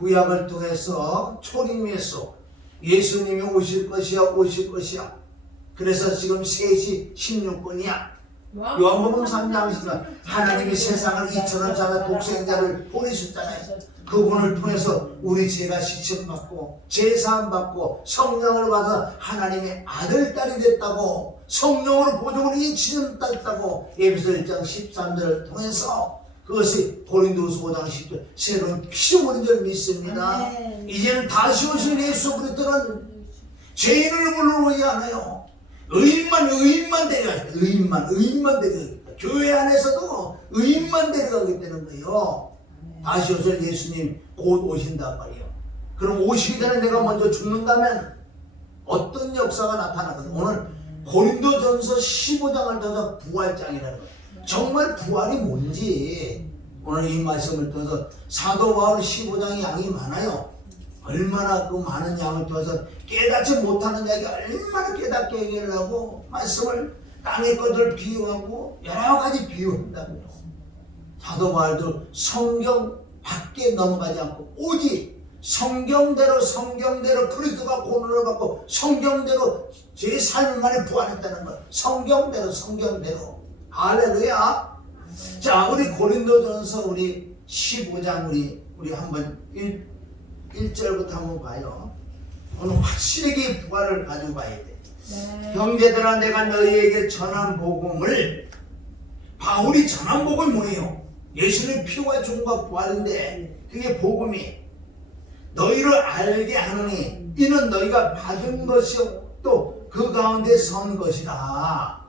구약을 통해서 초림 예수, 예수님이 오실 것이야, 오실 것이야. 그래서 지금 3시 16분이야. 요한복음 3장 10절 하나님이 세상을 이처럼 사랑 독생자를 보내셨잖아요. 그분을 통해서 우리 죄가 시침받고 제사함받고 성령을 받아 하나님의 아들, 딸이 됐다고, 성령으로 보증을 이치셨다고 에베소 1장 13절을 통해서, 그것이 고린도후서 5장 10절 새로운 피로 오는 줄 믿습니다. 이제는 다시 오실 예수 그리스도는 죄인을 불러오지 않아요. 의인만 데려가요. 의인만 데려가요. 교회 안에서도 의인만 데려가게 되는 거예요. 다시 오실 예수님 곧 오신단 말이에요. 그럼 오시기 전에 내가 먼저 죽는다면 어떤 역사가 나타나거든. 오늘 고린도전서 15장을 통해서 부활장이라는 거예요. 정말 부활이 뭔지 오늘 이 말씀을 통해서 사도 바울 15장의 양이 많아요. 얼마나 그 많은 양을 통해서 깨닫지 못하는 자에게 얼마나 깨닫게 얘기를 하고 말씀을 땅의 것들을 비유하고 여러 가지 비유한다고요. 사도 바울도 성경 밖에 넘어가지 않고 오직 성경대로 그리스도가 고난을 받고 성경대로 제 삶 만에 부활했다는 것. 성경대로 할렐루야. 자, 우리 고린도전서 우리 15장 우리 한번 1절부터 한번 봐요. 오늘 확실하게 부활을 가지고 봐야 돼. 형제들아, 내가 너희에게 전한 복음을, 바울이 전한 복음이 뭐예요? 예수님의 피와 죽음과 부활인데 그게 복음이 너희를 알게 하느니 이는 너희가 받은 것이요 또 그 가운데 선 것이라.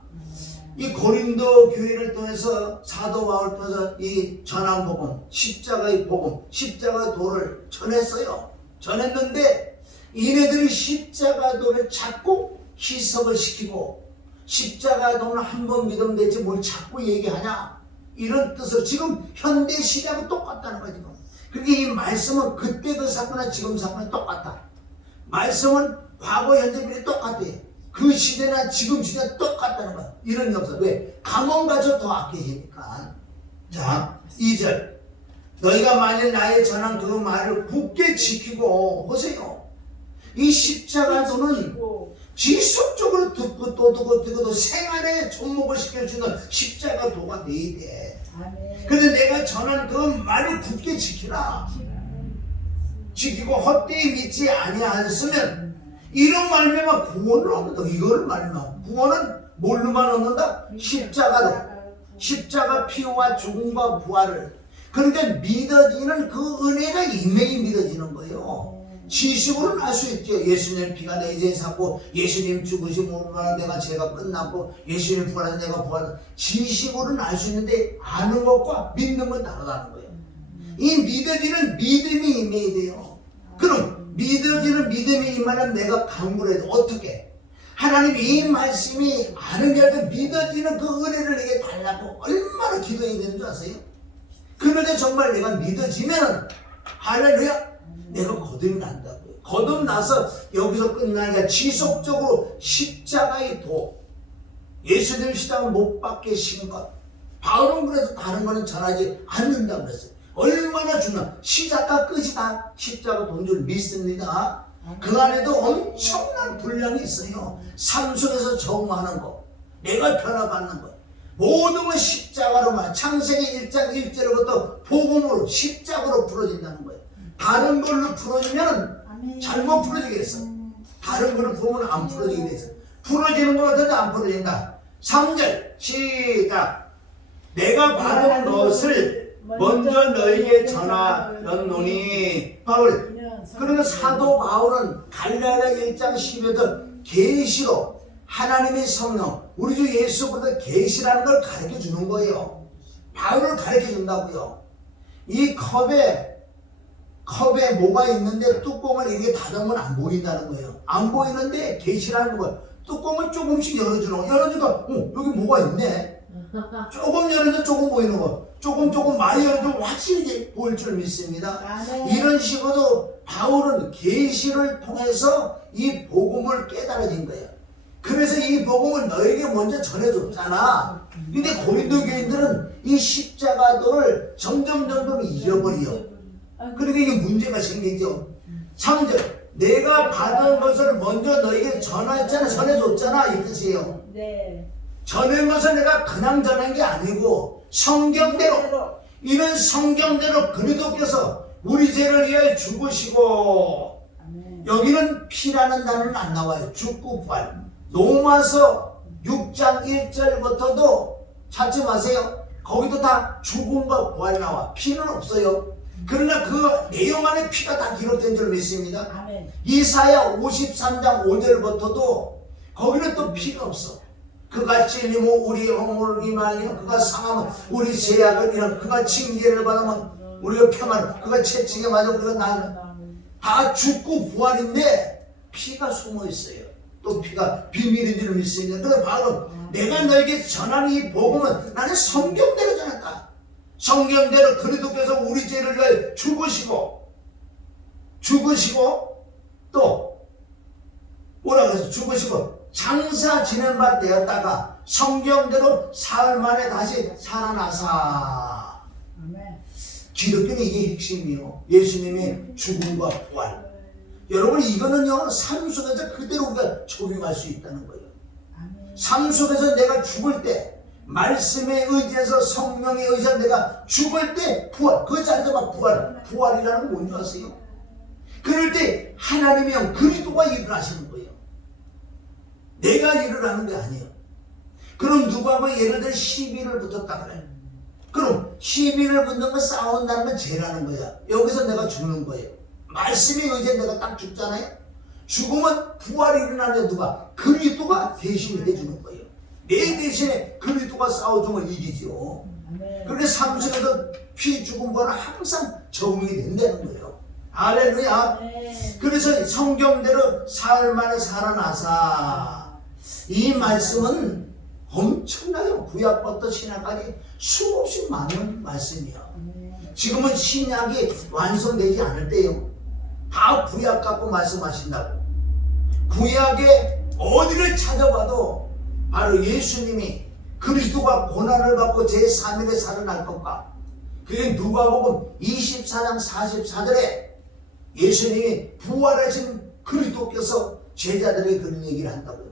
이 고린도 교회를 통해서 사도 바울을 통해서 이 전한 복음, 십자가의 복음, 십자가 도를 전했어요. 전했는데 이네들이 십자가 도를 자꾸 희석을 시키고, 십자가 도는 한 번 믿으면 되지 뭘 자꾸 얘기하냐, 이런 뜻으로 지금 현대 시대하고 똑같다는 거지. 그러니까 이 말씀은 그때 그 사건과 지금 사건이 똑같다. 말씀은 과거 현재 미래 똑같아요. 그 시대나 지금 시대가 똑같다는 거야. 이런 역사. 왜? 감언가서 더 아껴지니까. 자, 2절. 너희가 만일 나의 전한 그 말을 굳게 지키고, 보세요. 이 십자가도는 지속적으로 듣고 또 듣고 또 생활에 접목을 시켜주는 십자가도가 돼야 돼. 그런데 내가 전한 그 말을 굳게 지키라. 지키고 헛되이 믿지 아니하였으면 이런 말미암아 구원을 얻는다. 이걸 말미암아 구원은 뭘로만 얻는다? 십자가로. 십자가 피와 죽음과 부활을. 그러니까 믿어지는 그 은혜가 임명이 믿어지는 거예요. 지식으로는 알 수 있죠. 예수님 피가 내 죄 샀고, 예수님 죽으심으로 내가 죄가 끝났고, 예수님 부활해서 내가 부활했다. 지식으로는 알 수 있는데 아는 것과 믿는 건 다르다는 거예요. 이 믿어지는 믿음이 임해야 돼요. 그럼 믿어지는 믿음이 임하면 내가 간구를 해도 어떻게? 하나님이 이 말씀이 아는 게 아니라 믿어지는 그 은혜를 내게 달라고 얼마나 기도해야 되는 줄 아세요? 그런데 정말 내가 믿어지면 할렐루야, 내가 거듭이 난다고요. 거듭나서 여기서 끝나는 게 지속적으로 십자가의 도, 예수님 십자가 못 박게 신 것. 바울은 그래서 다른 거는 전하지 않는다고 그랬어요. 얼마나 중요한, 시작과 끝이 다 십자가 돈 줄 믿습니다. 그 안에도 엄청난 분량이 있어요. 삶 속에서 정화하는 거, 내가 변화받는 거, 모든 건 십자가로만. 창세기 1장 1절부터 복음으로 십자가로 풀어진다는 거예요. 다른 걸로 풀어지면 잘못 풀어지겠어. 다른 걸로 풀으면 안 풀어지게 돼서 풀어지는 것 같은데 안 풀어진다. 3절 시작. 내가 받은 것을 먼저 너에게 전하였노니. 바울, 그러면 사도 바울은 갈라디아 1장 10에서 계시로 하나님의 성령, 우리 주 예수 그리스도 계시라는 걸 가르쳐 주는 거예요. 바울을 가르쳐 준다고요. 이 컵에 뭐가 있는데 뚜껑을 이렇게 닫으면 안 보인다는 거예요. 안 보이는데 계시라는 거예요. 뚜껑을 조금씩 열어주는 거. 열어주니까 여기 뭐가 있네. 조금 열어도 조금 보이는 거. 조금 많이 열어도 확실히 보일 줄 믿습니다. 이런 식으로 바울은 계시를 통해서 이 복음을 깨달아진 거예요. 그래서 이 복음을 너에게 먼저 전해줬잖아. 근데 고린도 교인들은 이 십자가도를 점점 잊어버려. 그러니까 이게 문제가 생기죠. 3절 내가 받은 것을 먼저 너에게 전했잖아, 전해줬잖아 이 뜻이에요. 네. 전한 것을 내가 그냥 전한 게 아니고 성경대로, 이런 성경대로 그리스도께서 우리 죄를 위하여 죽으시고, 여기는 피라는 단어는 안 나와요. 죽고 부활. 로마서 6장 1절부터도 찾지 마세요. 거기도 다 죽음과 부활 나와. 피는 없어요. 그러나 그 내용 안에 피가 다 기록된 줄 믿습니다. 아멘. 이사야 53장 5절부터도 거기는 또 피가 없어. 그가 찔리면 우리의 허물을 이만하며 그가 상하면 우리 죄악을 이런 그가 징계를 받으면 우리가 평안, 그가 채찍에 맞아 우리가 나으면 다 죽고 부활인데 피가 숨어 있어요. 또 피가 비밀인 줄 믿습니다. 그래서 바로 내가 너에게 전하는 이 복음은 나는 성경대로 전했다. 성경대로 그리스도께서 우리 죄를 위하여 죽으시고 또 뭐라고 해서 죽으시고 장사 지낸 바 되었다가 성경대로 사흘 만에 다시 살아나사. 기독교는 이게 핵심이요. 예수님의 죽음과 부활. 여러분 이거는요 삶 속에서 그대로 우리가 적용할 수 있다는 거예요. 삶 속에서 내가 죽을 때 말씀에 의지해서 성령에 의지해서 내가 죽을 때 부활, 그 자리에서 막 부활이라는 건 뭔지 아세요? 그럴 때 하나님의 영 그리스도가 일을 하시는 거예요. 내가 일을 하는 게 아니에요. 그럼 누구하고 예를 들어 시비를 붙었다 그래. 그럼 시비를 붙는 건 싸운다는 건 죄라는 거야. 여기서 내가 죽는 거예요. 말씀에 의지해 내가 딱 죽잖아요. 죽으면 부활이 일어나는 누가? 그리스도가 대신해 주는 거예요. 내 대신에 그리스도가 싸워주면 이기죠. 그런데 삶 속에서 피 죽은 거는 항상 적응이 된다는 거예요. 할렐루야. 그래서 성경대로 사흘 만에 살아나사. 이 말씀은 엄청나요. 구약부터 신약까지 수없이 많은 말씀이에요. 지금은 신약이 완성되지 않을 때요. 다 구약 갖고 말씀하신다고. 구약에 어디를 찾아봐도 바로 예수님이 그리스도가 고난을 받고 제3일에 살아날 것과, 그게 누가복음 24장 44절에 예수님이 부활하신 그리스도께서 제자들에게 그런 얘기를 한다고요.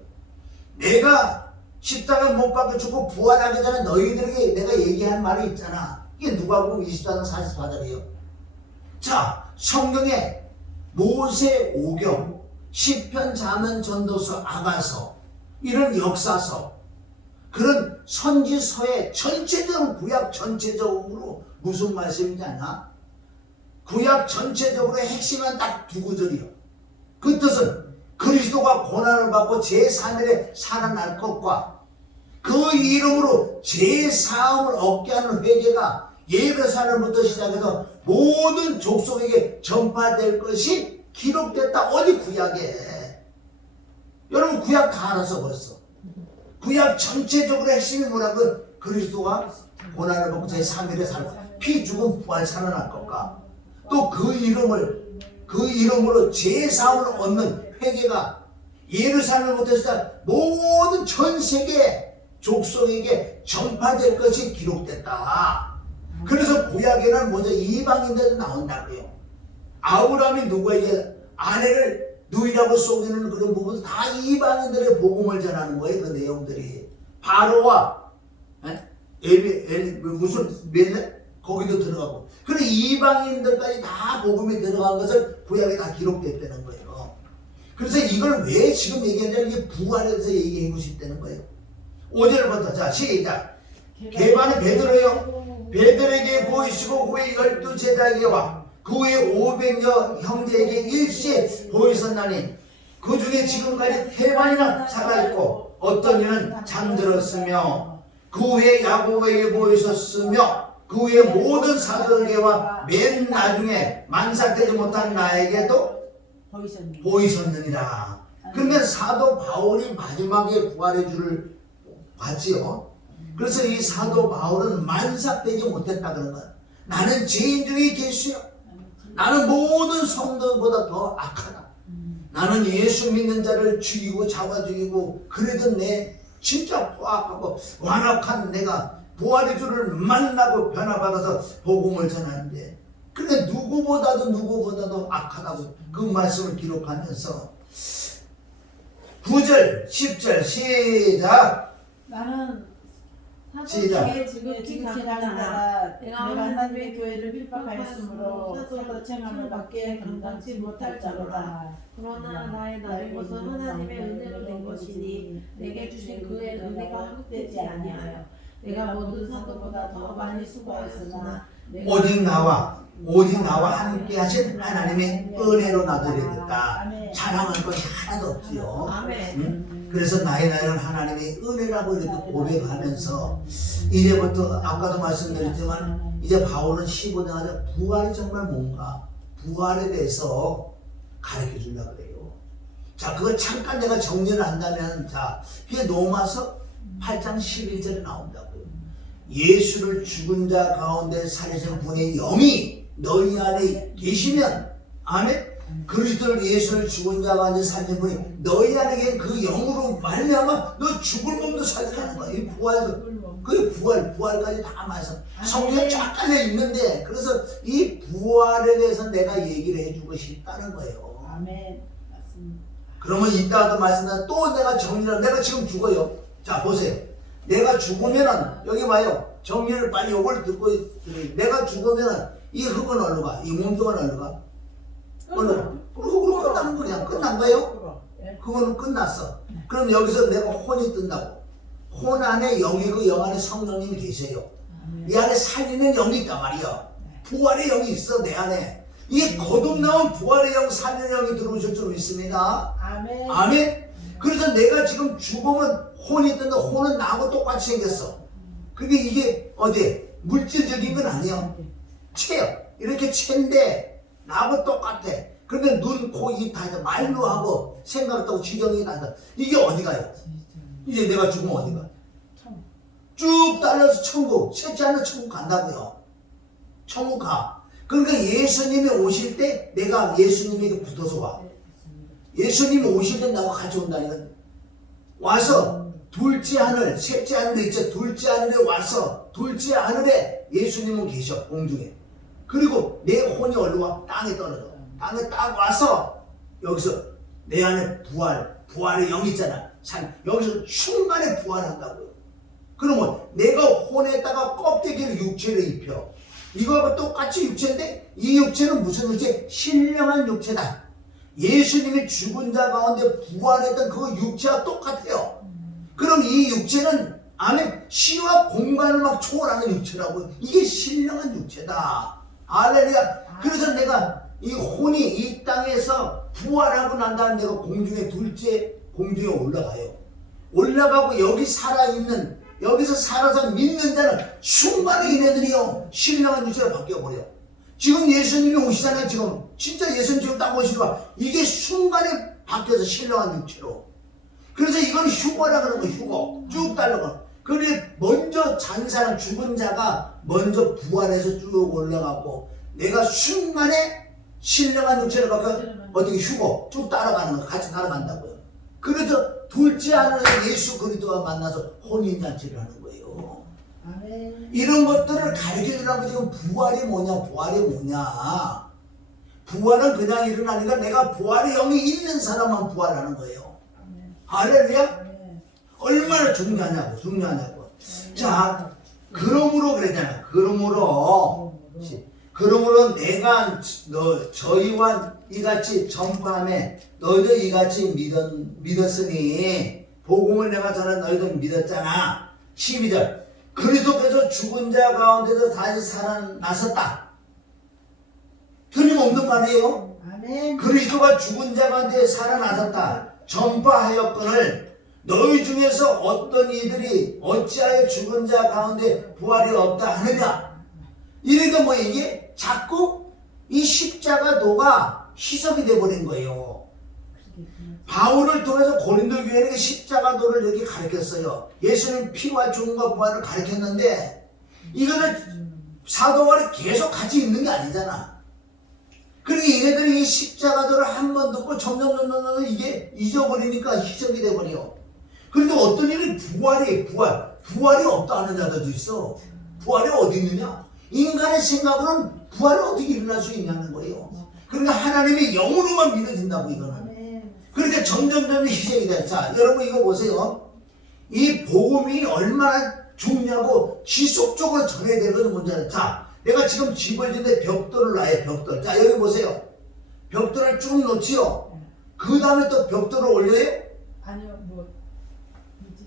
내가 십자가에 못 박혀 죽고 부활하기 전에 너희들에게 내가 얘기한 말이 있잖아. 이게 누가복음 24장 44절이에요. 자, 성경에 모세 오경, 시편, 잠언, 전도서, 아가서, 이런 역사서, 그런 선지서의 전체적인 구약 전체적으로 무슨 말씀인지 아나? 구약 전체적으로 핵심은 딱 두 구절이요. 그 뜻은 그리스도가 고난을 받고 제3일에 살아날 것과 그 이름으로 제4음을 얻게 하는 회개가 예루살렘부터 시작해서 모든 족속에게 전파될 것이 기록됐다. 어디 구약에. 여러분 구약 다 알아서 벌써. 구약 전체적으로 핵심이 뭐라고? 그리스도가 고난을 받고 제3일에 피 죽음 부활 살아날 것과 또 그 이름으로 제4음을 얻는 회개가 예루살렘부터 시작 모든 전 세계 족속에게 전파될 것이 기록됐다. 그래서 구약에는 먼저 이방인들도 나온다고요. 아브라함이 누구에게 아내를 누이라고 속이는 그런 부분 다 이방인들의 복음을 전하는 거예요. 그 내용들이 바로와 무슨 멜레 거기도 들어가고, 그래 이방인들까지 다 복음이 들어간 것을 구약에 다 기록됐다는 거예요. 그래서 이걸 왜 지금 얘기하냐면 이게 부활에 대해서 얘기하고 싶다는 거예요. 5절부터 자 시작. 개반은 베드로요. 베드로에게 보이시고 그의 12 제자에게와 그의 500여 형제에게 일시에 보이셨나니 그 중에 지금까지 태반이나 살아있고 어떤 이는 잠들었으며 그 후에 야고보에게 보이셨으며 그 후에 모든 사도들에게와 맨 나중에 만삭되지 못한 나에게도 보이셨느니라. 그러면 사도 바울이 마지막에 부활의 주를 봤지요. 그래서 이 사도 바울은 만삭되지 못했다 그런 거야. 나는 죄인 중에 계시요. 나는 모든 성도보다 더 악하다. 나는 예수 믿는 자를 죽이고 잡아 죽이고 그래도 내 진짜 포악하고 완악한 내가 부활의 주를 만나고 변화받아서 복음을 전하는데 그러니까 누구보다도 악하다고 그 말씀을 기록하면서 9절 10절 시작. 나는 시작. 지극히 감사하노라. 내가 하나님의 교회를 핍박하였으므로 사도 칭함을 받기에 감당치 못할 자로다. 그러나 나의 낮은 것은 하나님의 은혜로 된 것이니 내게 주신 그의 은혜가 헛되지 아니하여 내가 모든 사도보다 더 많이 수고하였으나 오직 나와 함께 하신 하나님의 은혜로 나도 이랬다. 자랑할 것이 하나도 없지요. 아멘. 그래서 나의 하나님의 은혜라고 이렇게 고백하면서 이제부터 아까도 말씀드렸지만 이제 바울은 15장 하자 부활이 정말 뭔가 부활에 대해서 가르쳐 주려고 그래요. 자, 그걸 잠깐 내가 정리를 한다면 자, 그게 로마서 8장 11절에 나온다고요. 예수를 죽은 자 가운데 살리신 분의 영이 너희 안에 계시면 아멘. 그리스도를 예수를 죽은 자 가운데 살리신 분이 너희 안에 계신 그 영으로 말미암아 너 죽을 몸도 살리는 거야. 이 부활도 그 부활까지 다 말씀. 성경 쫙 깔려 있는데 그래서 이 부활에 대해서 내가 얘기를 해주고 싶다는 거예요. 아멘. 맞습니다. 그러면 이따가도 말씀드린 또 내가 정리를 내가 지금 죽어요. 자 보세요. 내가 죽으면은 여기 봐요. 정리를 빨리 요걸 듣고 내가 죽으면은 이 흙은 어디로 가? 이 몸뚱은 어디로 가? 흙으로 끝나는 거냐? 끝난 거예요? 그거는 끝났어. 그럼 여기서 내가 혼이 뜬다고. 혼 안에 영이 그 영 안에 성령님이 계세요. 이 안에 살리는 영이 있단 말이야. 부활의 영이 있어 내 안에. 이게 거듭나온 부활의 영, 살리는 영이 들어오실 줄 믿습니다. 아멘. 아멘. 그래서 내가 지금 죽으면 혼이 뜬다. 혼은 나하고 똑같이 생겼어. 그게 이게 어디 물질적인 건 아니야. 체요. 이렇게 체인데 나하고 똑같아. 그러면 눈, 코, 입 다 말로 하고 생각도 하고 지경이 다 한다. 이게 어디 가요? 이제 내가 죽으면 어디 가? 쭉 달려서 천국, 셋째 하나 천국 간다고요. 천국 가. 그러니까 예수님이 오실 때 내가 예수님에게 붙어서 와. 예수님이 오실 때 나하고 같이 온다니까. 와서 둘째 하늘, 셋째 하늘에 있죠. 둘째 하늘에 와서 둘째 하늘에 예수님은 계셔 공중에. 그리고 내 혼이 어디로 와? 땅에 떨어져. 땅에 딱 와서 여기서 내 안에 부활의 영 있잖아. 여기서 순간에 부활한다고요. 그러면 내가 혼에다가 껍데기를 육체를 입혀. 이거하고 똑같이 육체인데 이 육체는 무슨 육체? 신령한 육체다. 예수님이 죽은 자 가운데 부활했던 그 육체와 똑같아요. 그럼 이 육체는 안에 시와 공간을 막 초월하는 육체라고. 이게 신령한 육체다. 할렐루야. 그래서 내가 이 혼이 이 땅에서 부활하고 난 다음에 내가 공중에 둘째 공중에 올라가요. 올라가고 여기 살아있는 여기서 살아서 믿는 자는 순간에 얘네들이요 신령한 육체로 바뀌어버려. 지금 예수님이 오시잖아요. 지금 진짜 예수님 지금 딱 오시고 이게 순간에 바뀌어서 신령한 육체로. 그래서 이건 휴거라 그러는 거예요. 휴거. 쭉 달려가. 그래 먼저 잔 사람 죽은 자가 먼저 부활해서 쭉 올라가고 내가 순간에 신령한 육체로 바뀌어 어떻게 휴거 쭉 따라가는 거 같이 따라간다고요. 그래서 둘째 하늘에서 예수 그리스도와 만나서 혼인잔치를 하는 거예요. 아멘. 이런 것들을 가르쳐주라고 지금 부활이 뭐냐. 부활은 그냥 일어나니까 내가 부활의 영이 있는 사람만 부활하는 거예요. 할렐루야. 얼마나 중요하냐고. 자, 그러므로 그랬잖아. 그러므로 내가 저희와 이같이 전파함에 너희도 이같이 믿었으니 복음을 내가 전한 너희도 믿었잖아. 12절 그리스도께서 죽은 자 가운데서 다시 살아나셨다. 틀림없는 말이에요. 아멘. 그리스도가 죽은 자 가운데 살아나셨다. 전파하였거늘 너희 중에서 어떤 이들이 어찌하여 죽은 자 가운데 부활이 없다 하느냐. 이러니까 뭐 이게 자꾸 이 십자가도가 희석이 돼버린 거예요. 바울을 통해서 고린도 교회에게 십자가도를 이렇게 가르쳤어요. 예수님 피와 죽음과 부활을 가르쳤는데 이거는 사도 바울이 계속 같이 있는 게 아니잖아. 그러니까 얘네들이 이 십자가도를 한 번 듣고 점점 이게 잊어버리니까 희석이 돼버려. 그런데 어떤 일이 부활이 없다 하는 자들도 있어. 부활이 어디 있느냐? 인간의 생각으로는 부활이 어떻게 일어날 수 있냐는 거예요. 그러니까 하나님의 영으로만 믿어진다고 이거는. 그러니까 점점점 희생이 돼. 자, 여러분 이거 보세요. 이 복음이 얼마나 중요하고 지속적으로 전해야 되는 문제는, 자, 내가 지금 집을 짓는데 벽돌을 놔요. 벽돌. 자, 여기 보세요. 벽돌을 쭉 놓지요. 그 다음에 또 벽돌을 올려요. 아니요, 뭐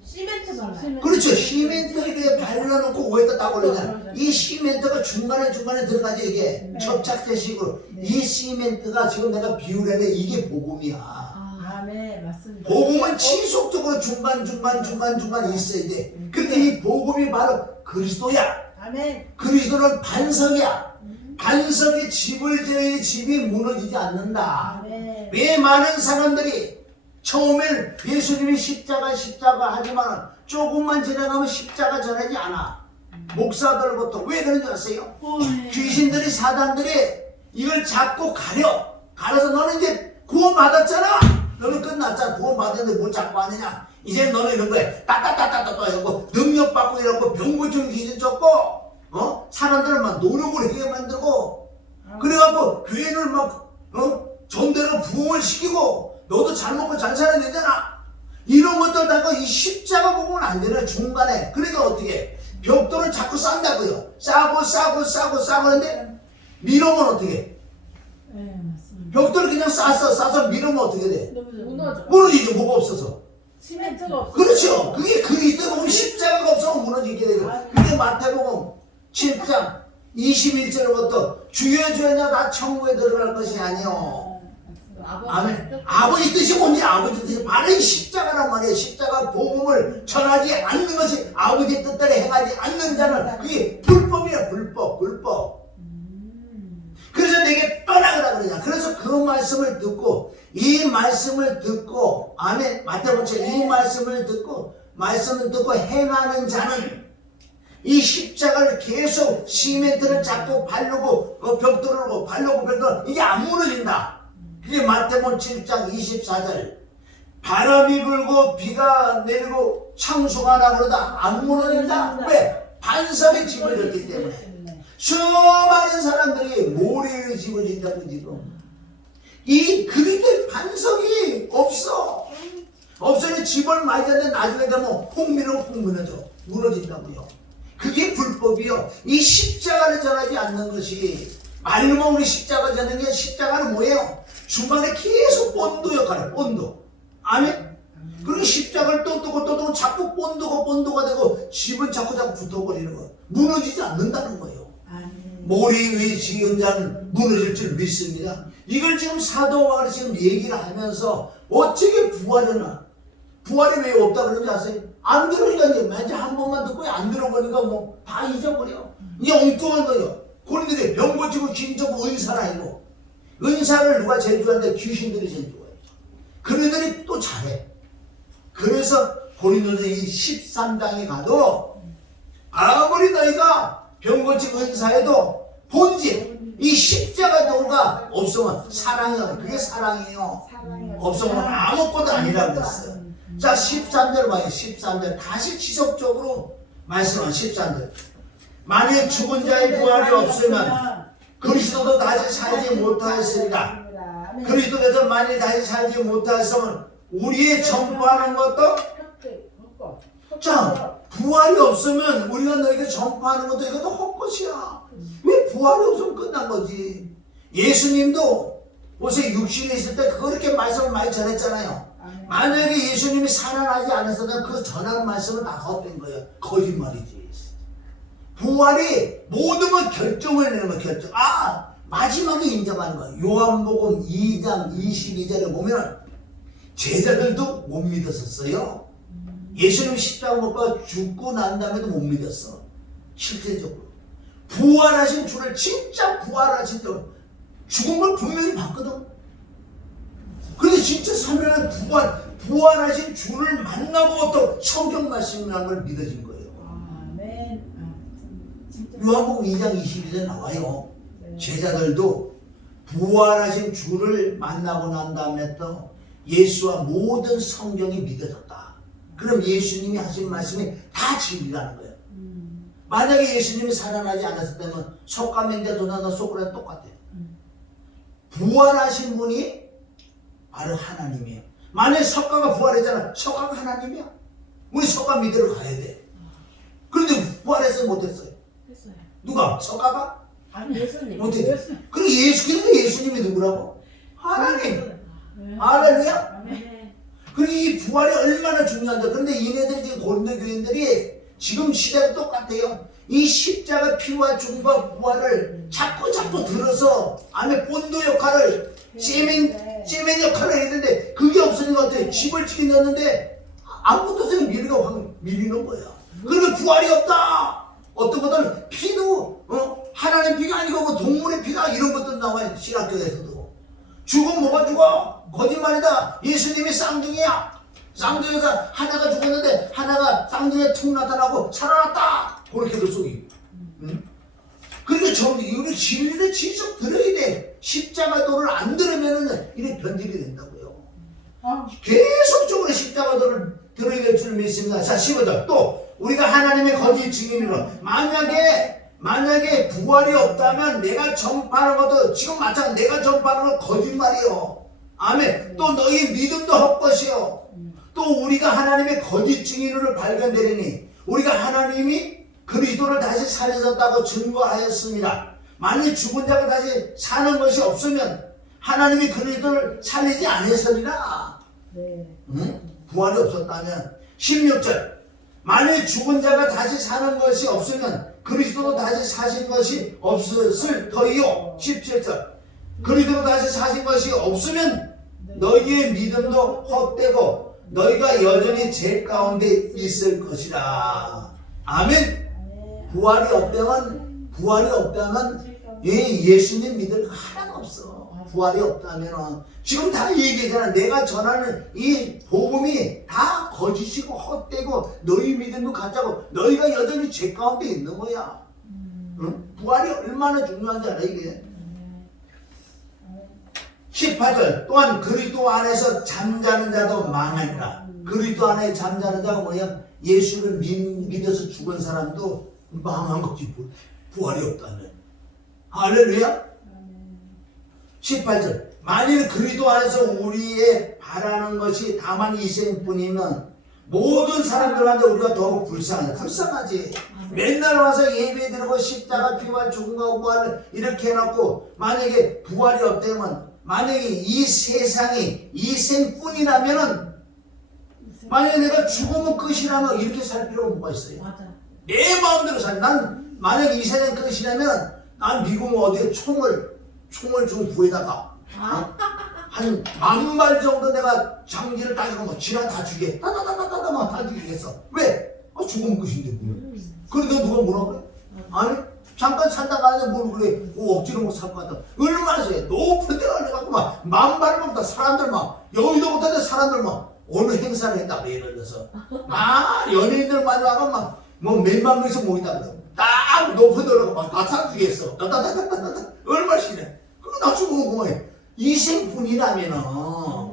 시멘트 발라요. 그렇죠. 시멘트를 이렇게 발라놓고 위에다 딱 올리잖아요. 이 시멘트가 중간에 들어가죠. 이게 네. 접착제식으로. 네. 이 시멘트가 지금 내가 비유를 했는데 이게 복음이야. 아, 네, 맞습니다. 복음은 지속적으로 중간 있어야 돼. 근데 이 복음이 바로 그리스도야. 아멘. 그리스도는 반석이야. 반석에 집을 지어야 집이 무너지지 않는다. 아멘. 왜 많은 사람들이 처음엔 예수님이 십자가 하지만 조금만 지나가면 십자가 전하지 않아. 목사들부터. 왜 그런 줄 아세요? 귀신들이, 사단들이 이걸 잡고 가려서 너는 이제 구원받았잖아. 너는 끝났잖아. 구원받았는데 뭘 잡고 하느냐. 이제 너는 이런 거에 따따따따따 이러고 능력받고 이러고 병고증 귀신 쫓고 사람들을 막 노력을 하게 만들고 그래갖고 교회를 막 전대로 부흥을 시키고 너도 잘 먹고 잘 살아야 되잖아. 이런 것들 다가 이 십자가 보면 안 되나 중간에. 그러니까 어떻게 벽돌을 자꾸 싼다고요. 싸고 하는데 밀어면 어떻게 해? 네, 맞습니다. 벽돌을 그냥 싸서 밀으면 어떻게 돼? 무너져. 무너지죠. 뭐가 없어서. 시멘트가 없어. 그렇죠. 그게 그리스도 복음 십자가가 없으면 무너지게 되고. 그게 마태복음 7장 21절부터 주여 다 천국에 들어갈 것이 아니요. 아멘. 아버지 뜻이 뭔지 아버지 뜻이 바로 이 십자가란 말이에요. 십자가 복음을 전하지 않는 것이 아버지 뜻대로 행하지 않는 자는 그게 불법이에요. 불법. 그래서 내게 떠나가라 그러냐. 그래서 그 말씀을 듣고 이 말씀을 듣고 아멘. 마태복음 이 말씀을 듣고 행하는 자는 이 십자가를 계속 시멘트를 잡고 바르고 벽돌을 바르고 이게 안 무너진다. 그게 마태복음 7장 24절. 바람이 불고 비가 내리고 창수가 나고 그러다 안 무너진다. 왜? 반석에 집을 졌기 때문에. 수많은 사람들이 모래에 집을 짓다고 지금. 이 그리스도의 반석이 없어서 집을 많이 졌는데 나중에 되면 혹 무너져. 무너진다고요. 그게 불법이요. 이 십자가를 전하지 않는 것이 말로만 우리 십자가 전하는 게 십자가는 뭐예요? 중간에 계속 본도 역할이에요. 본도. 아멘? 그리고 십자가를 또 뜨고 자꾸 본도가 되고 집은 자꾸 붙어버리는 거예요. 무너지지 않는다는 거예요. 모래 위에 지은 자는 무너질 줄 믿습니다. 이걸 지금 사도 바울이 지금 얘기를 하면서 어떻게 부활이 왜 없다 그런지 아세요? 안 들으니까 이제 한 번만 듣고 안 들어보니까 뭐 다 잊어버려. 이게 엉뚱한 거예요. 그런데 병 고치고 귀신 쫓고 은사는 아니고. 은사를 누가 제일 좋아하는데 귀신들이 제일 좋아해요. 그네들이 또 잘해. 그래서 고린도서 이 13장에 가도 아무리 너희가 병 고치고 은사해도 본질 이 십자가 도가 없으면 사랑이요. 그게 사랑이에요. 없으면 아무것도 아니라고 그랬어요. 자 13절 봐요. 13절 다시 지속적으로 말씀한 13절. 만일 죽은 자의 부활이 없으면 그리스도도 다시 살지 못하였으리라. 그리스도께서 만일 다시 살지 못하였으면 우리의 전파하는 것도 자 부활이 없으면 우리가 너에게 전파하는 것도 이것도 헛것이야. 왜 부활이 없으면 끝난 거지. 예수님도 옷에 육신에 있을 때 그렇게 말씀을 많이 전했잖아요. 만약에 예수님이 살아나지 않았으면 그 전하는 말씀은 다 헛된 거예요. 거짓말이지. 부활이 모든 걸 결정을 내는 거예요. 결정. 마지막에 인정하는 거예요. 요한복음 2장 22절에 보면 제자들도 못 믿었었어요. 예수님 십자가 못 박아 죽고 난 다음에도 못 믿었어. 실질적으로. 부활하신 주를 진짜 부활하신 줄 죽은 걸 분명히 봤거든. 그런데 진짜 사면은 부활하신 주를 만나고 또 성경 말씀이라는 걸 믿어진 거예요. 요한복음 2장 22절에 나와요. 제자들도 부활하신 주를 만나고 난 다음에 또 예수와 모든 성경이 믿어졌다. 그럼 예수님이 하신 말씀이 다 진리라는 거예요. 만약에 예수님이 살아나지 않았다면 석가맨자 도나나 소크라는 똑같아요. 부활하신 분이 바로 하나님이에요. 만약에 석가가 부활했잖아. 석가가 하나님이야. 우리 석가 믿으러 가야 돼. 그런데 부활했어요? 못했어요? 했어요. 누가? 석가가? 아니 예수님. 못했죠. 그리고 예수님이 누구라고? 하나님. 할렐루야. 네. 그리고 이 부활이 얼마나 중요한데. 그런데 이네들이 지금 고린도 교인들이 지금 시대가 똑같아요. 이 십자가 피와 죽음과 부활을 자꾸 들어서 안에 본도 역할을 찌맨 역할을 했는데 그게 없어진 것 같아요. 집을 지켰는데 아무것도 없으니 미리가 확 밀리는 거야. 그러면 부활이 없다. 어떤 것들은 피도 하나님 피가 아니고 뭐 동물의 피가 이런 것들 나와요. 신학교에서도. 죽으면 뭐가 죽어? 거짓말이다. 예수님이 쌍둥이야. 쌍둥이에서 하나가 죽었는데 하나가 쌍둥이에 툭 나타나고 살아났다. 그렇게도 속이. 그러니까 우리 진리를 지속 들어야 돼. 십자가도를 안 들으면 이게 변질이 된다고요. 계속적으로 십자가도를 들어야 될 줄 믿습니다. 자, 15절. 또 우리가 하나님의 거짓 증인으로 만약에 부활이 없다면 내가 전파하는 것도 지금 마찬가지 내가 전파하는 건 거짓말이요. 아멘. 또 너희 믿음도 헛것이요. 또 우리가 하나님의 거짓 증인으로 발견되리니 우리가 하나님이 그리스도를 다시 살리셨다고 증거하였습니다. 만일 죽은 자가 다시 사는 것이 없으면 하나님이 그리스도를 살리지 않으셨으리라. 네. 부활이 없었다면. 16절. 만일 죽은 자가 다시 사는 것이 없으면 그리스도도 다시 사신 것이 없었을 터이요. 17절. 그리스도도 다시 사신 것이 없으면 너희의 믿음도 헛되고 너희가 여전히 죄 가운데 있을 것이라. 아멘. 부활이 없다면 예수님 믿을 거 하나도 없어. 부활이 없다면 지금 다 얘기잖아. 내가 전하는 이 복음이 다 거짓이고 헛되고 너희 믿음도 가짜고 너희가 여전히 죄 가운데 있는 거야. 응? 부활이 얼마나 중요한지 알아 이게. 18절. 또한 그리스도 안에서 잠자는 자도 망하니라. 그리스도 안에 잠자는 자가 뭐야? 예수를 믿어서 죽은 사람도 망한 거지. 부활이 없다면. 할렐루야. 18절. 만일 그리스도 안에서 우리의 바라는 것이 다만 이생뿐이면 모든 사람들한테 우리가 더욱 불쌍하지. 맨날 와서 예배 드리고 십자가 피와 죽음과 부활을 이렇게 해놓고 만약에 부활이 없다면 만약에 이 세상이 이생뿐이라면은 만약에 내가 죽으면 끝이라면 이렇게 살 필요가 뭐가 있어요? 맞아. 내 마음대로 살. 난 만약에 이 세상 끝이라면 난 미국 어디에 총을 좀 구해다가 한 10,000발 정도 내가 장기를 따지고 뭐 지나 다 죽게 따다다다다다 막 다 죽이겠어. 왜? 죽으면 끝인데 뭐. 그런데 누가 뭐라 그래? 아니 잠깐 산다가 뭘 그래 억지로 못 살 것 같다. 얼마나 세 높은 데 가려갖고 막 10,000발을 먹다 사람들 막 여의도 못하는데 사람들 막 어느 행사를 했다 예를 들어서 연예인들 많이 와가 막 뭐 몇만 명에서 모인다 그래. 딱 높은 데 올라가 막 다 사주겠어. 따다다다다다 얼마나 심해. 그럼 나 죽으면 그만해. 이생뿐이라면은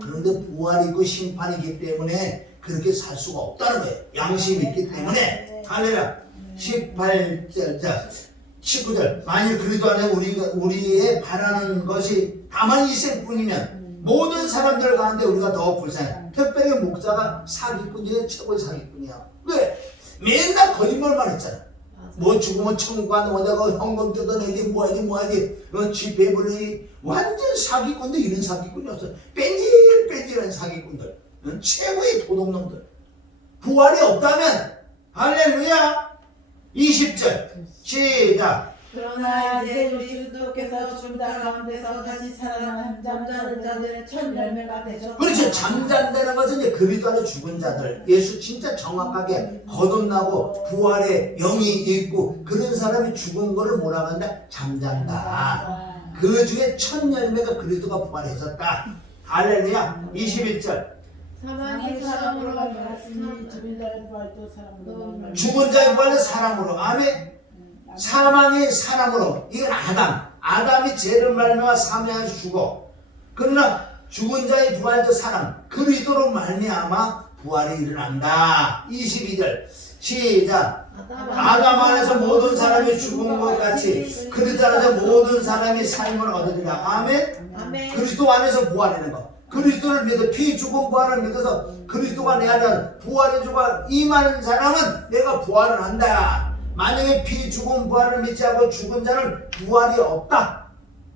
그런데 부활이 있고 심판이기 때문에 그렇게 살 수가 없다는 거예요. 양심이 있기 때문에. 할렐루야. 18절, 자, 19절. 만일 그리스도 안에 우리의 바라는 것이 다만 이생뿐이면 모든 사람들 가운데 우리가 더 불쌍해. 특별히 목사가 사기꾼 중에 최고의 사기꾼이야. 왜? 맨날 거짓말만 했잖아. 뭐 죽으면 천국 가는 거다가 헌금 뜯어내지 뭐하지 집회 불러니 완전 사기꾼들. 이런 사기꾼이 없어. 뺀질뺀질한 사기꾼들. 최고의 도둑놈들. 부활이 없다면 할렐루야. 20절 시작. 그러나 이제 그리스도께서 죽은 자 가운데서 다시 살아난 잠자는 자들의 첫 열매가 되셨다. 그렇죠. 잠잔다는 것은 이제 그리스도 안에 죽은 자들. 예수 진짜 정확하게 거듭나고 부활의 영이 있고 그런 사람이 죽은 거를 뭐라고 한다? 잠잔다. 그 중에 첫 열매가 그리스도가 부활했었다. 할렐루야. 21절. 사망이 사람으로 죽은 자의 부활도 사람으로. 죽은 자의 부활은 사람으로. 아멘. 사망이 사람으로. 이건 아담이 죄를 말미암아 사망해서 죽어. 그러나 죽은 자의 부활도 사람 그리스도로 말미암아 부활이 일어난다. 22절. 시작. 아담 안에서 모든 사람이 죽은 것 같이 그리스도 안에서 모든 사람이 삶을 얻으리라. 아멘. 아멘. 그리스도 안에서 부활하는 거. 그리스도를 믿어 피 죽은 부활을 믿어서 그리스도가 내 안에 부활의 주가 임하는 사람은 내가 부활을 한다. 만약에 피 죽은 부활을 믿지 않고 죽은 자는 부활이 없다.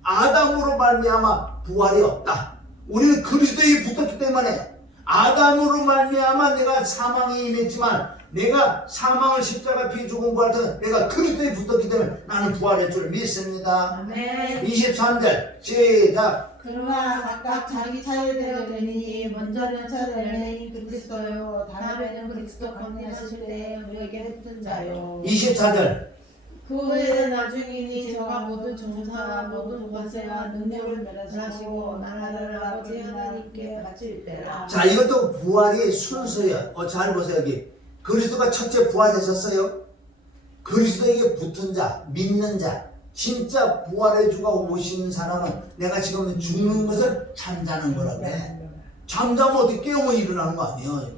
아담으로 말미암아 부활이 없다. 우리는 그리스도에 붙었기 때문에 아담으로 말미암아 내가 사망에 임했지만 내가 사망을 십자가 피 죽은 부활 때 내가 그리스도에 붙었기 때문에 나는 부활할 줄 믿습니다. 아멘. 23절 시작. 그러나 각각 자기 차례대로 되니 먼저는 차례는 그리스도요 다음에는 그리스도 건너하실 때 우리에게 붙은 자요. 24절. 그 후에는 나중이니 저가 모든 정사와 모든 권세와 능력을 멸하시고 나라를 아버지 하나님께 바칠 때라. 자, 이것도 부활이 순서예요. 잘 보세요. 여기 그리스도가 첫째 부활하셨어요. 그리스도에게 붙은 자, 믿는 자, 진짜 부활의 주가 오시는 사람은 내가 지금 죽는 것을 잠자는 거라 그래. 잠자면 어떻게 깨우면 일어나는 거 아니에요.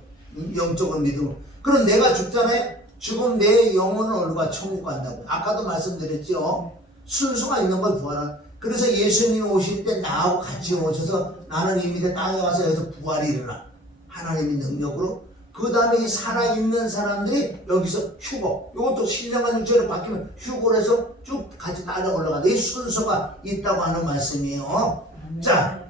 영적인 믿음. 그럼 내가 죽잖아요. 죽으면 내 영혼은 어디로 가? 천국 간다고. 아까도 말씀드렸죠. 순서가 있는 걸 부활은. 그래서 예수님이 오실 때 나하고 같이 오셔서 나는 이미 땅에 와서 여기서 부활이 일어나. 하나님의 능력으로. 그 다음에 이 살아있는 사람들이 여기서 휴거. 이것도 신령한 육체로 바뀌면 휴거를 해서 쭉 같이 따라 올라간다. 이 순서가 있다고 하는 말씀이에요. 자,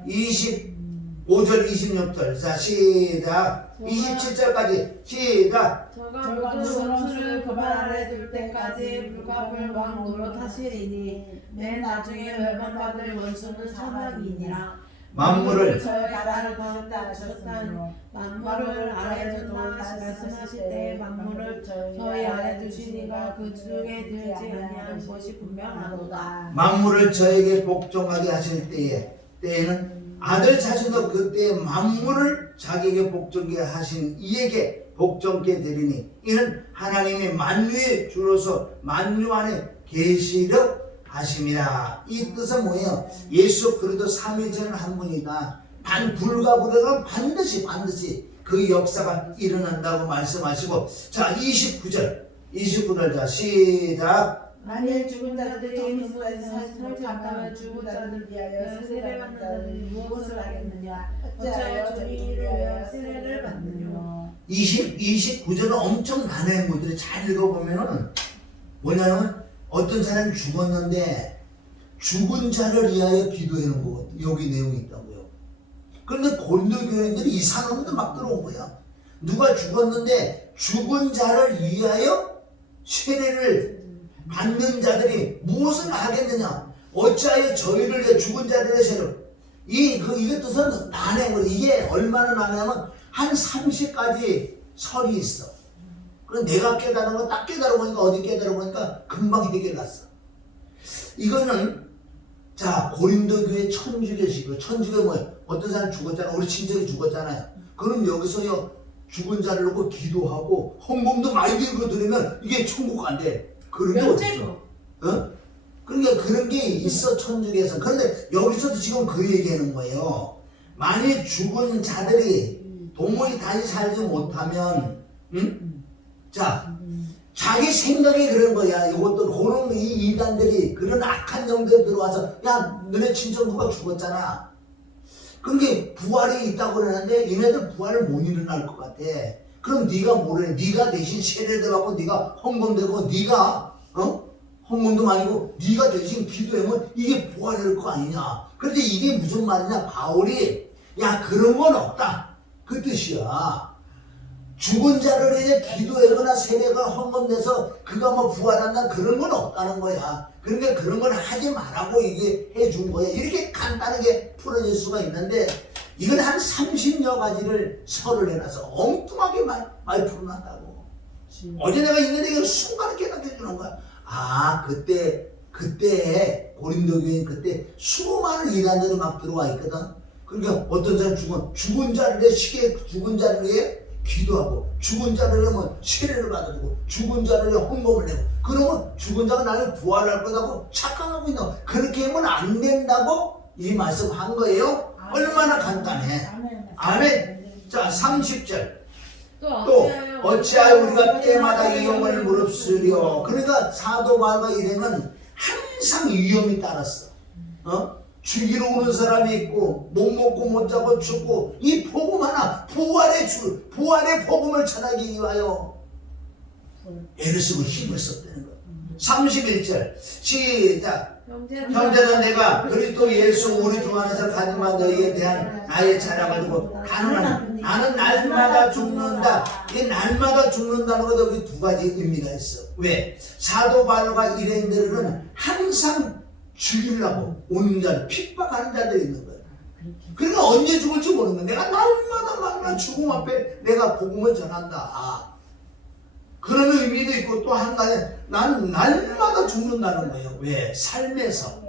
25절, 26절. 자, 시작. 27절까지 시작. 저가 모든 원수를 그 발 아래 둘 때까지 불가불 왕 노릇하시리니 맨 나중에 멸망받을 원수는 사망이니라. 만물을 저의 나라를 거셨다 하셨으므로 만물을 아래 두다 말씀하실 때 만물을 저희 아래 두시니가 그 중에 들지 아니한 것이 분명하도다. 만물을 저에게 복종하게 하실 때에는 아들 자신도 그때 만물을 자기에게 복종하게 하신 이에게 복종케 되리니 이는 하나님이 만유의 주로서 만유 안에 계시려 하심이라. 이 뜻은 뭐예요? 예수 그리스도 삼위일체는 한 분이다. 불가불에는 반드시 그 역사가 일어난다고 말씀하시고, 자 29절 자 시작. 만일 죽은 자들이 그리스도에서 살지 않다면 죽은 자들 위하여 세례를 받는 자는 무엇을 하겠느냐? 어찌하여 주님을 위하여 세례를 받느냐. 29절은 엄청 많은 분들이 잘 읽어보면은 뭐냐면 어떤 사람이 죽었는데 죽은 자를 위하여 기도해 놓은 거 여기 내용이 있다고요. 그런데 고린도 교인들이 이상한 것도 막 들어온 거야. 누가 죽었는데 죽은 자를 위하여 세례를 받는 자들이 무엇을 하겠느냐? 어찌하여 저희를 위해 죽은 자들의 세례를 이게 뜻은 난해. 이게 얼마나 난해하면 한 30가지 설이 있어. 그럼 내가 깨달은 거 딱 깨달아 보니까 어디 깨달아 보니까 금방 해결났어. 이거는 자 고린도 교회 천주교식이고 천주교 뭐예요? 어떤 사람 죽었잖아. 우리 친척이 죽었잖아요. 그럼 여기서요 죽은 자를 놓고 기도하고 헌금도 많이 들고 들으면 이게 천국 안 돼. 그런 게 어딨어? 어? 그러니까 그런 게 있어 천주교에서. 그런데 여기서도 지금 그 얘기하는 거예요. 만일 죽은 자들이 도무지 다시 살지 못하면 자, 자기 생각이 그런 거야. 이것도 그런 이 이단들이 그런 악한 영들 들어와서 야, 너네 친척 누가 죽었잖아. 그게 부활이 있다고 그러는데 얘네들 부활을 못 일어날 것 같아. 그럼 네가 뭐래? 네가 대신 세례를 받고 네가 헌금되고 네가 헌금도 아니고 네가 대신 기도하면 이게 부활할 거 아니냐. 그런데 이게 무슨 말이냐? 바울이 야 그런 건 없다. 그 뜻이야. 죽은 자를 위해 기도하거나 세례가 헌금돼서 그가 뭐 부활한다 그런 건 없다는 거야. 그러니까 그런 건 하지 말라고 이게 해준 거야. 이렇게 간단하게 풀어질 수가 있는데 이건 한 30여 가지를 설을 해놔서 엉뚱하게 많이 풀어놨다고. 어제 내가 있는데 이거 순간에 깨닫게 해주는 거야. 아 그때 고린도 교인 그때 수많은 이단들이 막 들어와 있거든. 그러니까 어떤 사람 죽은 자를 위해 죽은 자를 위해 기도하고 죽은 자를 위해 세례를 받아주고 죽은 자를 위해 헌금을 내고 그러면 죽은 자가 나를 부활할 거라고 착각하고 있는 거. 그렇게 하면 안 된다고 이 말씀 한 거예요. 얼마나 간단해. 아멘. 자 30절 또 어찌하여 우리가 때마다 위험을 무릅쓰려. 그러니까 사도 바울과 일행은 항상 위험이 따랐어. 죽이러 오는 사람이 있고 못 먹고 못 자고 죽고 이 복음 하나 부활의 복음을 전하기 위하여 애를 쓰고 힘을 썼다는 거. 31절 시작. 형제는 내가 그리스도 예수 우리 중 안에서 가진 바 너희에 대한 나의 자랑을 두고 나는 날마다 죽는다. 이 날마다 죽는다는 것도 여기 두 가지 의미가 있어. 왜? 사도 바울과 일행들은 항상 죽이려고 오는 자, 핍박하는 자들이 있는 거야. 그러니까 언제 죽을지 모르는 거야. 내가 날마다 죽음 앞에 내가 복음을 전한다. 그런 의미도 있고 또 한 가지, 난 날마다 죽는다는 거예요. 왜? 삶에서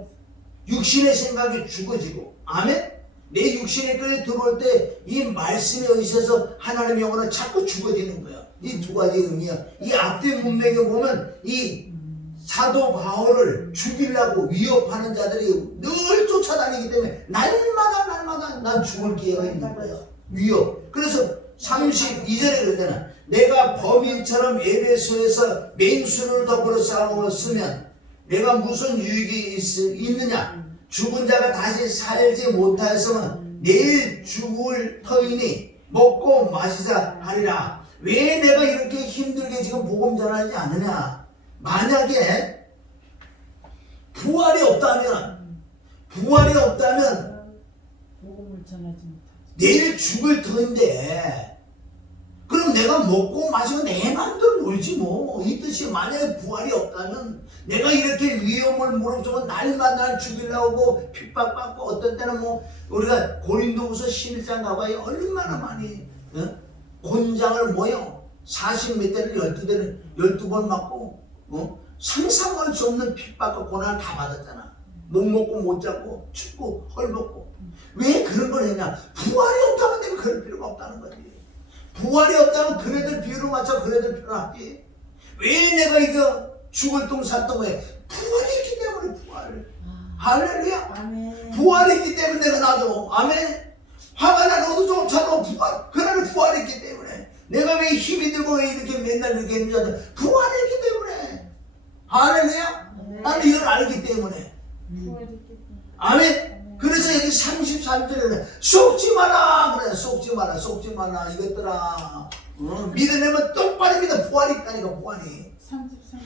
육신의 생각이 죽어지고, 아멘? 내 육신의 끓에 들어올 때 이 말씀에 의해서 하나님의 영혼은 자꾸 죽어지는 거야. 이 두 가지 의미야. 이 앞뒤 문맥에 보면 이 사도 바울을 죽이려고 위협하는 자들이 늘 쫓아다니기 때문에 날마다 난 죽을 기회가 있는 거야. 위협. 그래서 32절에 그러잖아. 내가 범인처럼 에베소에서 맹수를 더불어 싸웠으면 내가 무슨 유익이 있느냐. 죽은 자가 다시 살지 못하였으면 내일 죽을 터이니 먹고 마시자 하리라. 왜 내가 이렇게 힘들게 지금 복음 전하지 않느냐. 만약에 부활이 없다면 내일 죽을 터인데 그럼 내가 먹고 마시고 내 마음대로 놀지 뭐. 이 뜻이 만약에 부활이 없다면 내가 이렇게 위험을 무릅쓰고 날마다 죽이려고 핍박받고 어떤 때는 뭐 우리가 고린도후서 11장 가봐야 얼마나 많이 곤장을 모여 40몇 대를 12대를 12번 맞고 상상할 수 없는 핍박과 고난을 다 받았잖아. 못 먹고 못 자고 춥고 헐벗고. 왜 그런 걸 했냐. 부활이 없다면 내가 그럴 필요가 없다는 거지. 부활이 없다면 그네들 비유를 맞춰 그네들 표현하지. 왜 내가 이거 죽을 똥 살 똥 해. 부활이 있기 때문에 부활을. 할렐루야. 아멘. 부활이 있기 때문에 내가 나도. 아멘. 화가 나도 좀 차도 부활. 그날은 부활이 있기 때문에. 내가 왜 힘이 들고 왜 이렇게 맨날 이렇게 했는지 부활이 있기 때문에. 할렐루야. 나는 이걸 알기 때문에. 아멘. 그래서 여기 33절에 속지 마라. 그래. 속지 마라. 이것들아. 믿으려면 똑바로 믿어. 부활이 있다니까. 부활이.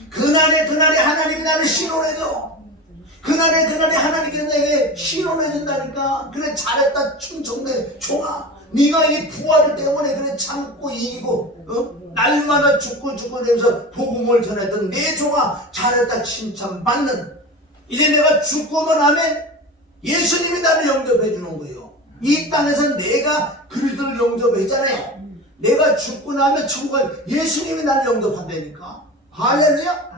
그날에 하나님이 나를 신원해줘. 그날에 하나님께서 내게 신원해준다니까. 그래 잘했다. 충청대 좋아. 네가 이 부활 때문에 그래 참고 이기고 날마다 죽고 되면서 복음을 전했던 내 종아 잘했다 칭찬받는. 이제 내가 죽고만 하면 예수님이 나를 영접해 주는 거예요. 이 땅에서 내가 그리스도를 영접했잖아요. 내가 죽고 나면 천국에 예수님이 나를 영접한다니까. 할렐루야.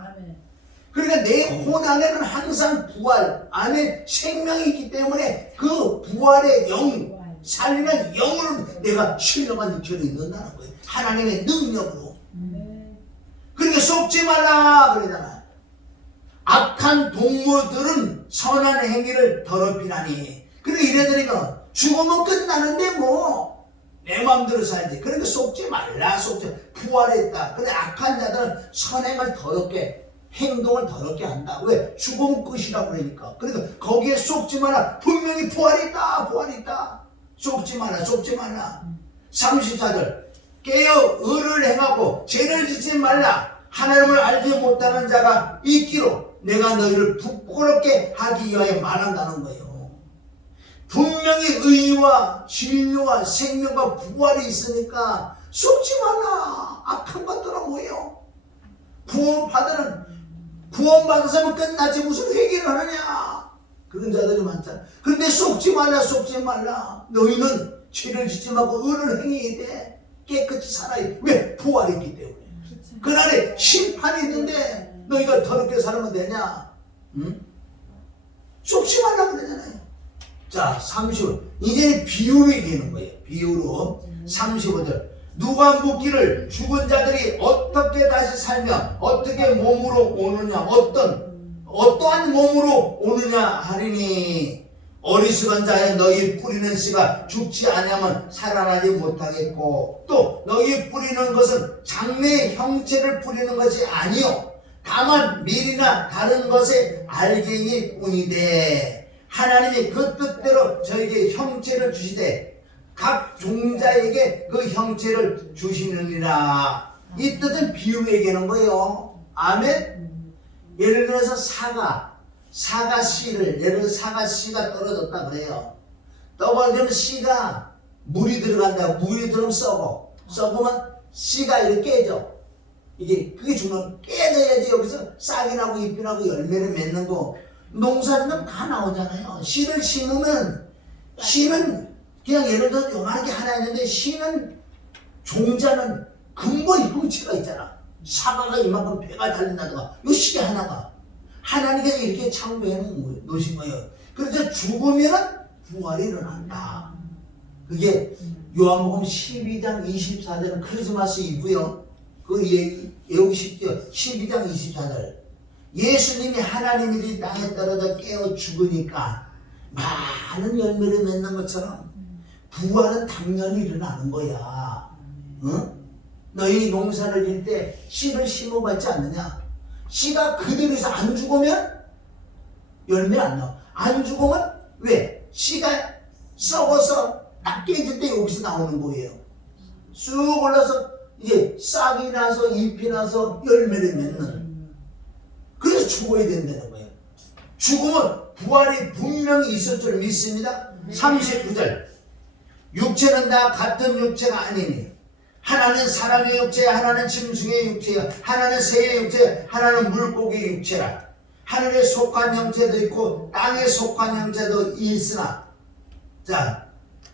그러니까 내 혼 안에는 항상 부활 안에 생명이 있기 때문에 그 부활의 영, 살리는 영을 내가 신령한 육체로 있는다는 거예요. 하나님의 능력으로. 그러니까 속지 말라 그러잖아. 악한 동무들은 선한 행위를 더럽히나니. 그러니까 이래들이가 죽으면 끝나는데 뭐 내 마음대로 살지. 그러니까 속지 말라. 부활했다. 근데 악한 자들은 선행을 더럽게 행동을 더럽게 한다. 왜? 죽으면 끝이라고 그러니까. 그러니까 거기에 속지 마라. 분명히 부활이 있다. 속지 마라. 34절 깨어 의를 행하고 죄를 짓지 말라. 하나님을 알지 못하는 자가 있기로 내가 너희를 부끄럽게 하기 위하여 말한다는 거예요. 분명히 의와 진료와 생명과 부활이 있으니까 속지 말라. 악한 것들은 뭐예요? 구원받아서면 끝나지 무슨 회개를 하느냐. 그런 자들이 많잖아. 그런데 속지 말라. 너희는 죄를 짓지 말고 의를 행해야 돼. 깨끗이 살아야 돼. 왜? 부활이 있기 때문에. 그날에 심판이 있는데 너희가 더럽게 살면 되냐? 응? 속지 말라 그러잖아요. 자, 35. 이제 비유로 얘기하는 거예요. 비유로. 35절. 누가 묻기를 죽은 자들이 어떻게 다시 살며 어떻게 몸으로 오느냐 어떠한 몸으로 오느냐 하리니 어리석은 자여 너희 뿌리는 씨가 죽지 아니하면 살아나지 못하겠고 또 너희 뿌리는 것은 장래의 형체를 뿌리는 것이 아니요 다만 밀이나 다른 것의 알갱이 뿐이되 하나님이 그 뜻대로 저에게 형체를 주시되 각 종자에게 그 형체를 주시느니라. 이 뜻은 비유에 얘기하는 거예요. 아멘. 예를 들어서 사과 씨를 예를 들어서 사과 씨가 떨어졌다 그래요. 떨어지면 씨가 물이 들어간다. 물이 들어오면 썩으면 씨가 이렇게 깨져. 이게 그게 중요한 깨져야지 여기서 싹이 나고 잎이 나고 열매를 맺는 거. 농사는 다 나오잖아요. 씨를 심으면 씨는 그냥 예를 들어 요만하게 하나 있는데 씨는 종자는 근본 형체가 있잖아. 사과가 이만큼 배가 달린다든가 요 씨게 하나가 하나님께서 이렇게 창조해 놓으신 거예요. 그래서 죽으면 부활이 일어난다. 그게 요한복음 12장 24절은 크리스마스 이브요. 그 외우기 쉽죠. 12장 24절. 예수님이 하나님이 땅에 떨어져 깨어 죽으니까 많은 열매를 맺는 것처럼 부활은 당연히 일어나는 거야. 응? 너희 농사를 질 때 씨를 심어봤지 않느냐? 씨가 그대로에서 안 죽으면 열매 안 나와. 안 죽으면 왜? 씨가 썩어서 딱 깨질 때 여기서 나오는 거예요. 쑥 올라서 이제 싹이 나서 잎이 나서 열매를 맺는. 그래서 죽어야 된다는 거예요. 죽으면 부활이 분명히 있을 줄 믿습니다. 39절. 육체는 다 같은 육체가 아니니 하나는 사람의 육체, 하나는 짐승의 육체야. 하나는 새의 육체, 하나는 물고기의 육체라. 하늘에 속한 형체도 있고 땅에 속한 형체도 있으나 자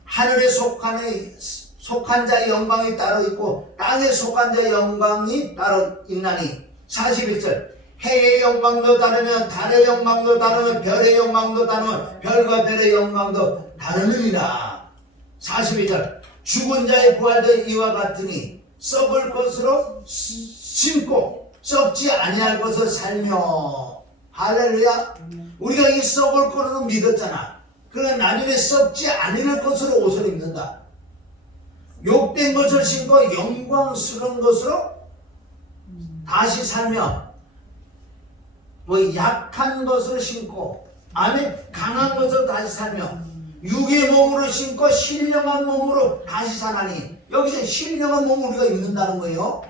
하늘에 속한 자의 영광이 따로 있고 땅에 속한 자의 영광이 따로 있나니 41절 해의 영광도 다르며 달의 영광도 다르며 별의 영광도 다르며 별과 별의 영광도 다르느니라. 42절 죽은 자의 부활도 이와 같으니 썩을 것으로 심고 썩지 아니할 것을 살며. 할렐루야. 우리가 이 썩을 것으로 믿었잖아. 그러나 나중에 썩지 아니할 것으로 옷을 입는다. 욕된 것을 신고 영광스러운 것으로 다시 살며 뭐 약한 것을 신고 아멘 강한 것을 다시 살며 육의 몸으로 신고 신령한 몸으로 다시 사나니. 여기서 신령한 몸을 우리가 입는다는 거예요.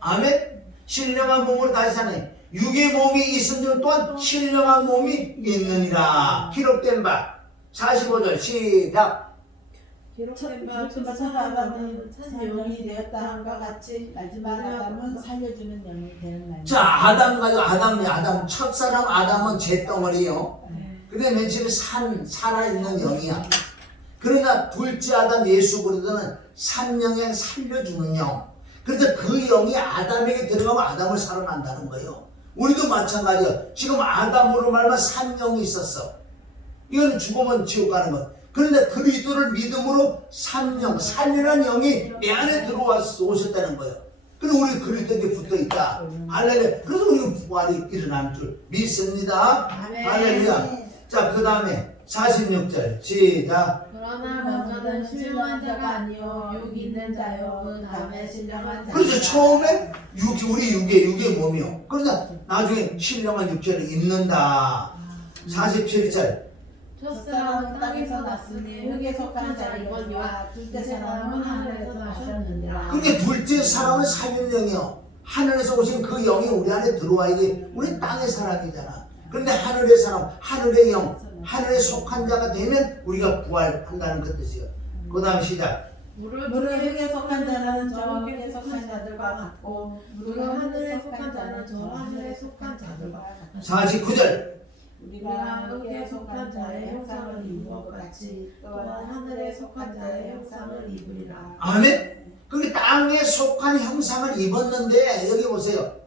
아멘. 신령한 몸으로 다시 사나니 육의 몸이 있은 또한 신령한 몸이 있느니라. 기록된 바 45절 시작. 기록된 바 첫 아담은 산 영이 되었다 함과 같이 마지막 아담은 살려주는 영이 되는 날. 자 아담 가지고 아담 첫사람 아담은 잿덩어리요. 근데 맨 처음에 살아있는 영이야. 그러나 둘째 아담 예수 그리스도는 산영에 살려주는 영. 그래서 그 영이 아담에게 들어가면 아담을 살아난다는 거예요. 우리도 마찬가지야. 지금 아담으로 말하면 산영이 있었어. 이건 죽으면 지옥 가는 것. 그런데 그리스도를 믿음으로 산영, 살리는 영이 내 안에 들어와서 오셨다는 거예요. 그리고 우리 그리스도에게 붙어있다. 할렐루야. 그래서 우리 부활이 일어날 줄 믿습니다. 할렐루야. 자, 그 다음에 46절 시작. 그러나 먼저는 신령한 자가 아니요 육 있는 자요 그 다음에 신령한 자. 그래서 처음에 우리 육의 몸이요. 그러나 나중에 신령한 육체를 입는다. 47절. 첫사람은 땅에서 났으니 흙에 속한 자이거니와 둘째 사람은 하늘에서 나셨느니라. 그게 둘째 사람은 살인령이요. 하늘에서 오신 그 영이 우리 안에 들어와야지. 우리 땅의 사람이잖아. 그런데 하늘의 사람, 하늘의 영, 하늘에 속한 자가 되면 우리가 부활한다는 그 뜻이에요. 그 다음 시작. 물을 흙에 속한 자는 저 흙에 속한 자들과 같고 물을 하늘에 속한 자는 저 하늘에 속한 자들과 같다. 49절. 우리가 흙에 속한 자의 형상을 입은 것 같이 또한 하늘에 속한 자의 형상을 입으리라. 아멘. 그게 땅에 속한 형상을 입었는데 여기 보세요.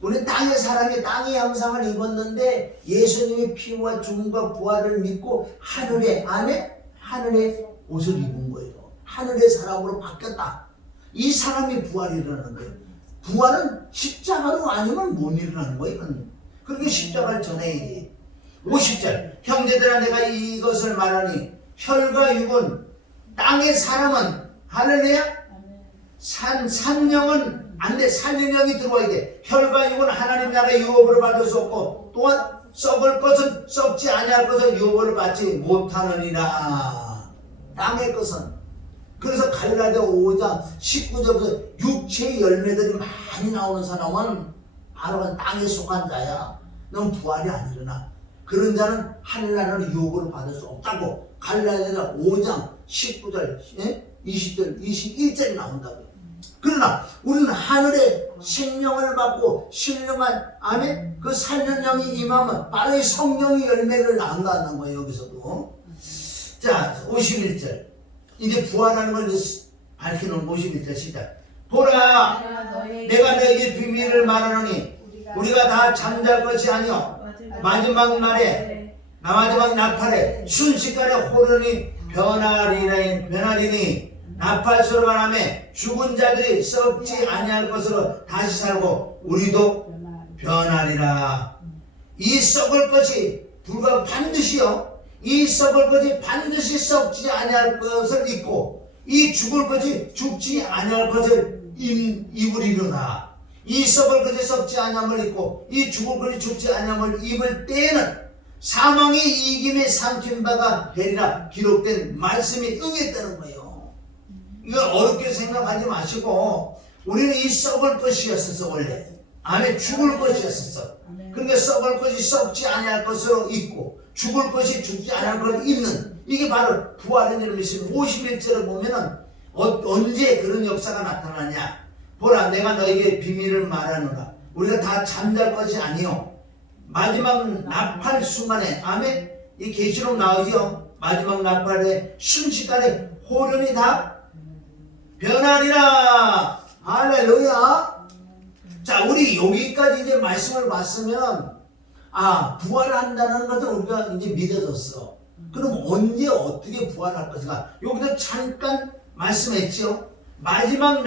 우리 땅의 사람이 땅의 형상을 입었는데 예수님의 피와 죽음과 부활을 믿고 하늘에 옷을 입은 거예요. 하늘의 사람으로 바뀌었다. 이 사람이 부활이 일어나는 거예요. 부활은 십자가로 아니면 못 일어나는 거예요. 그러니까 십자가를 전해야지. 50절 형제들아 내가 이것을 말하니 혈과 육은 땅의 사람은 할렐루야 산령은 안돼 살린령이 들어와야 돼. 혈과 육은 하나님 나라의 유업으로 받을 수 없고 또한 썩을 것은 썩지 아니할 것은 유업을 받지 못하느니라. 땅의 것은 그래서 갈라디아 5장 19절부터 육체의 열매들이 많이 나오는 사람은 바로 땅에 속한 자야. 넌 부활이 안 일어나. 그런 자는 하늘나라를 유업으로 받을 수 없다고 갈라디아 5장 19절 20절 21절이 나온다고. 그러나 우리는 하늘의 생명을 받고 신령한 안에 그 살려령이 임하면 바로 이 성령의 열매를 낳는다는 거예요. 여기서도. 자 51절 이제 부활하는 걸 밝히는 51절 시작. 보라 내가 너에게 비밀을 말하노니 우리가 다 잠잘 것이 아니요 마지막 날에 마지막 나팔에 순식간에 호련히 변하리니 나팔 소리가 나매 죽은 자들이 썩지 아니할 것으로 다시 살고 우리도 변하리라. 이 썩을 것이 불과 반드시요 이 썩을 것이 반드시 썩지 아니할 것을 잊고 이 죽을 것이 죽지 아니할 것을 입으리로다. 이 썩을 것이 썩지 아니함을 잊고 이 죽을 것이 죽지 아니함을 입을 때에는 사망의 이김에 삼킨 바가 되리라 기록된 말씀이 응했다는 거예요. 이건 어렵게 생각하지 마시고 우리는 이 썩을 것이었었어. 원래 안에 죽을 것이었었어. 그러니까 썩을 것이 썩지 아니할 것으로 있고 죽을 것이 죽지 아니할 것으로 있는 이게 바로 부활의 이름이 있습니다. 51절을 보면은 언제 그런 역사가 나타나냐. 보라 내가 너에게 비밀을 말하노라. 우리가 다 잠잘 것이 아니요 마지막 나팔 순간에 아멘. 이 계시록 나오죠. 마지막 나팔에 순식간에 호련이 다 변하리라. 할렐루야. 자 우리 여기까지 이제 말씀을 봤으면 부활한다는 것을 우리가 이제 믿어졌어. 그럼 언제 어떻게 부활할 것인가. 여기서 잠깐 말씀했죠. 마지막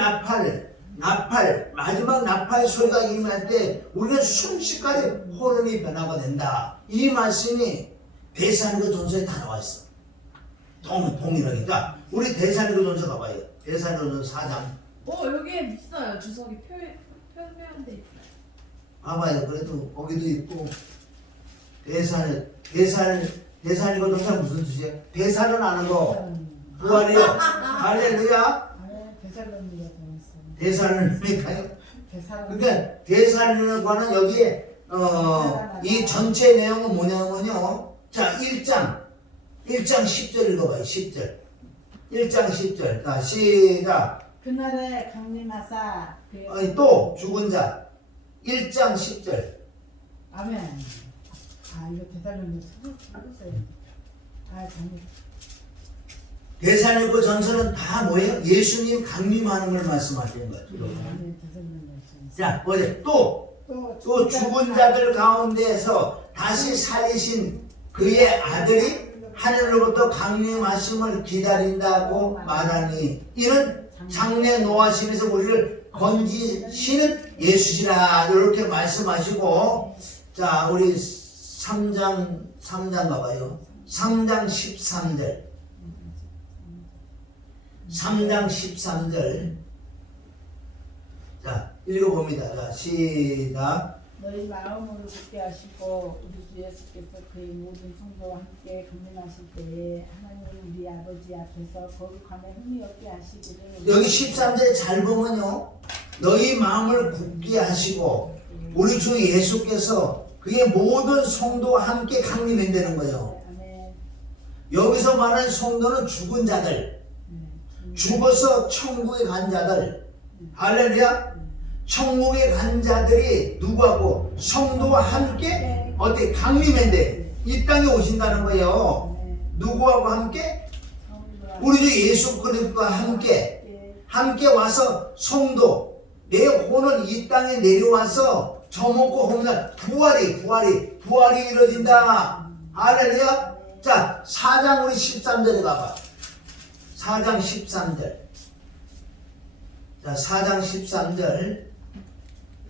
마지막 나팔 소리가 임할 때 우리는 순식간에 호련이 변화가 된다. 이 말씀이 데살로니가 전서에 다 나와 있어. 동일하게. 자, 우리 데살로니가 전서 가봐요. 데살로니가 4장. 여기에 있어요. 주석이 표명돼 있어요. 봐봐요. 그래도 거기도 있고. 데살로니가 전서 무슨 뜻이야? 데살은 아는 거. 부활이요. 할렐루야. 데살로니가요. 그러니까 데살로니가는 여기에 이 전체 내용은 뭐냐면요. 자 1장 10절 읽어봐요. 10절 1장 10절. 자 시작. 그날에 강림하사 또 죽은 자 1장 10절. 아멘. 이거 대살로니가 찾았어요. 잘못. 데살로니가 전서는 다 뭐예요? 예수님 강림하는 걸 말씀하시는 거예요. 자, 어제 또 죽은 자들 가운데에서 다시 살리신 그의 아들이 하늘로부터 강림하심을 기다린다고 말하니 이는 장래 노하심에서 우리를 건지시는 예수시라. 이렇게 말씀하시고, 자, 우리 3장 가봐요. 3장 13절. 3장 13절. 자, 읽어봅니다. 자, 시작. 너희 마음을 굳게 하시고 우리 주 예수께서 그의 모든 성도와 함께 강림하실 때에 하나님 우리 아버지 앞에서 거룩함에 흥미 없게 하시기를. 여기 13절에 잘 보면요. 너희 마음을 굳게 하시고 우리 주 예수께서 그의 모든 성도와 함께 강림한다는 거예요. 여기서 말하는 성도는 죽은 자들. 죽어서 천국에 간 자들. 할렐루야. 천국에 간 자들이 누구하고 성도와 함께 어떻게 강림한대. 이 땅에 오신다는 거예요. 누구하고 함께? 우리 주 예수 그리스도와 함께 와서 성도 내 혼은 이 땅에 내려와서 저먹고 홈날 부활이 이루어진다. 할렐루야. 자 4장 우리 13절에 가봐. 4장 13절. 자 4장 13절.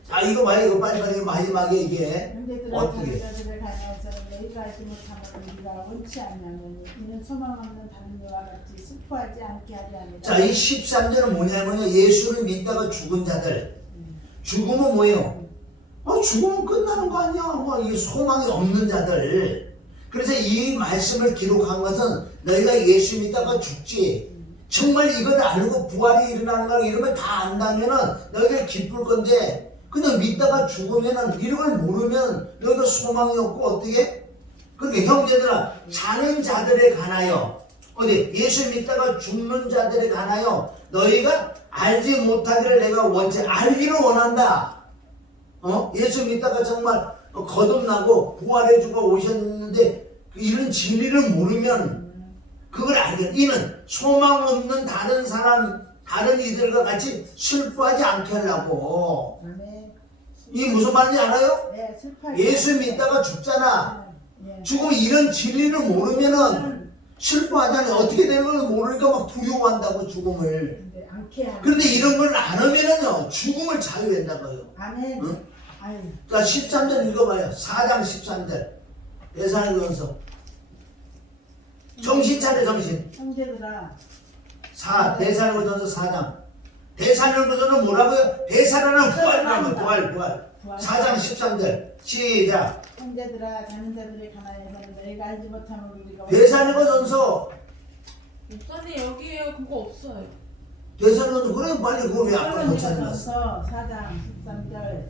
자, 이거 봐요. 이거 빨리빨리 마지막에 이게 형제들아 어떻게? 자녀들을 가여서 너희가 알지 못하면 우리가 원치 않냐면 이는 소망 없는 다른 이와 같이 슬퍼하지 않게 하려 함이다. 자, 이 13절은 뭐냐면요. 예수를 믿다가 죽은 자들. 죽으면 뭐예요? 죽으면 끝나는 거 아니야. 이 소망이 없는 자들. 그래서 이 말씀을 기록한 것은 너희가 예수 믿다가 죽지. 정말 이걸 알고 부활이 일어나는 거 이러면 다 안다면은 너희가 기쁠 건데 그냥 믿다가 죽으면은 이런 걸 모르면 너희가 소망이 없고 어떻게? 그러니까 형제들아 자는 자들에 관하여 어디 예수 믿다가 죽는 자들에 관하여 너희가 알지 못하기를 내가 원치 알기를 원한다. 예수 믿다가 정말 거듭나고 부활해주고 오셨는데 이런 진리를 모르면 그걸 알게 이는 소망 없는 다른 사람 다른 이들과 같이 슬퍼하지 않게 하려고. 이게 무슨 말인지 알아요? 네, 예수 믿다가 죽잖아. 네. 죽으면 이런 진리를 모르면은 슬퍼하잖아요. 어떻게 되는 걸 모르니까 막 두려워한다고 죽음을. 네, 않게 하는. 그런데 이런 걸 안 하면은요 죽음을 자유한다고요. 아멘. 응? 아유. 자 13절 읽어봐요. 4장 13절 대사로서 정신 차려 정신. 형제들아 대사로서 4장. 대사로서는 뭐라고요? 대사라는 부활이라면 부활. 4장 13절 시작. 형제들아 자는 자들에 관하여서는 너희가 알지 못하면 우리가 대사로전서 목사님 여기에요. 그거 없어요. 대사로전서 그래 빨리 그걸 왜 아까 못 찾았어? 4장 13절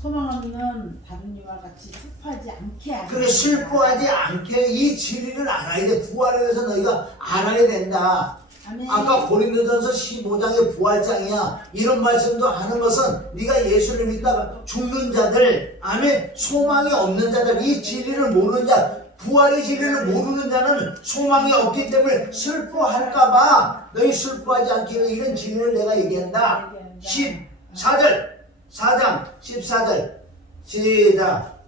소망 없는 다른 이와 같이 슬퍼하지 않게 하라. 그래 슬퍼하지 않게 이 진리를 알아야 돼. 부활에 대해서 너희가 알아야 된다. 아멘. 아까 고린도전서 15장의 부활장이야. 이런 말씀도 하는 것은 네가 예수를 믿다가 죽는 자들, 아멘, 소망이 없는 자들, 이 진리를 모르는 자, 부활의 진리를 모르는 자는 소망이 없기 때문에 슬퍼할까봐 너희 슬퍼하지 않기를 이런 진리를 내가 얘기한다. 14절 4장 14절 시작.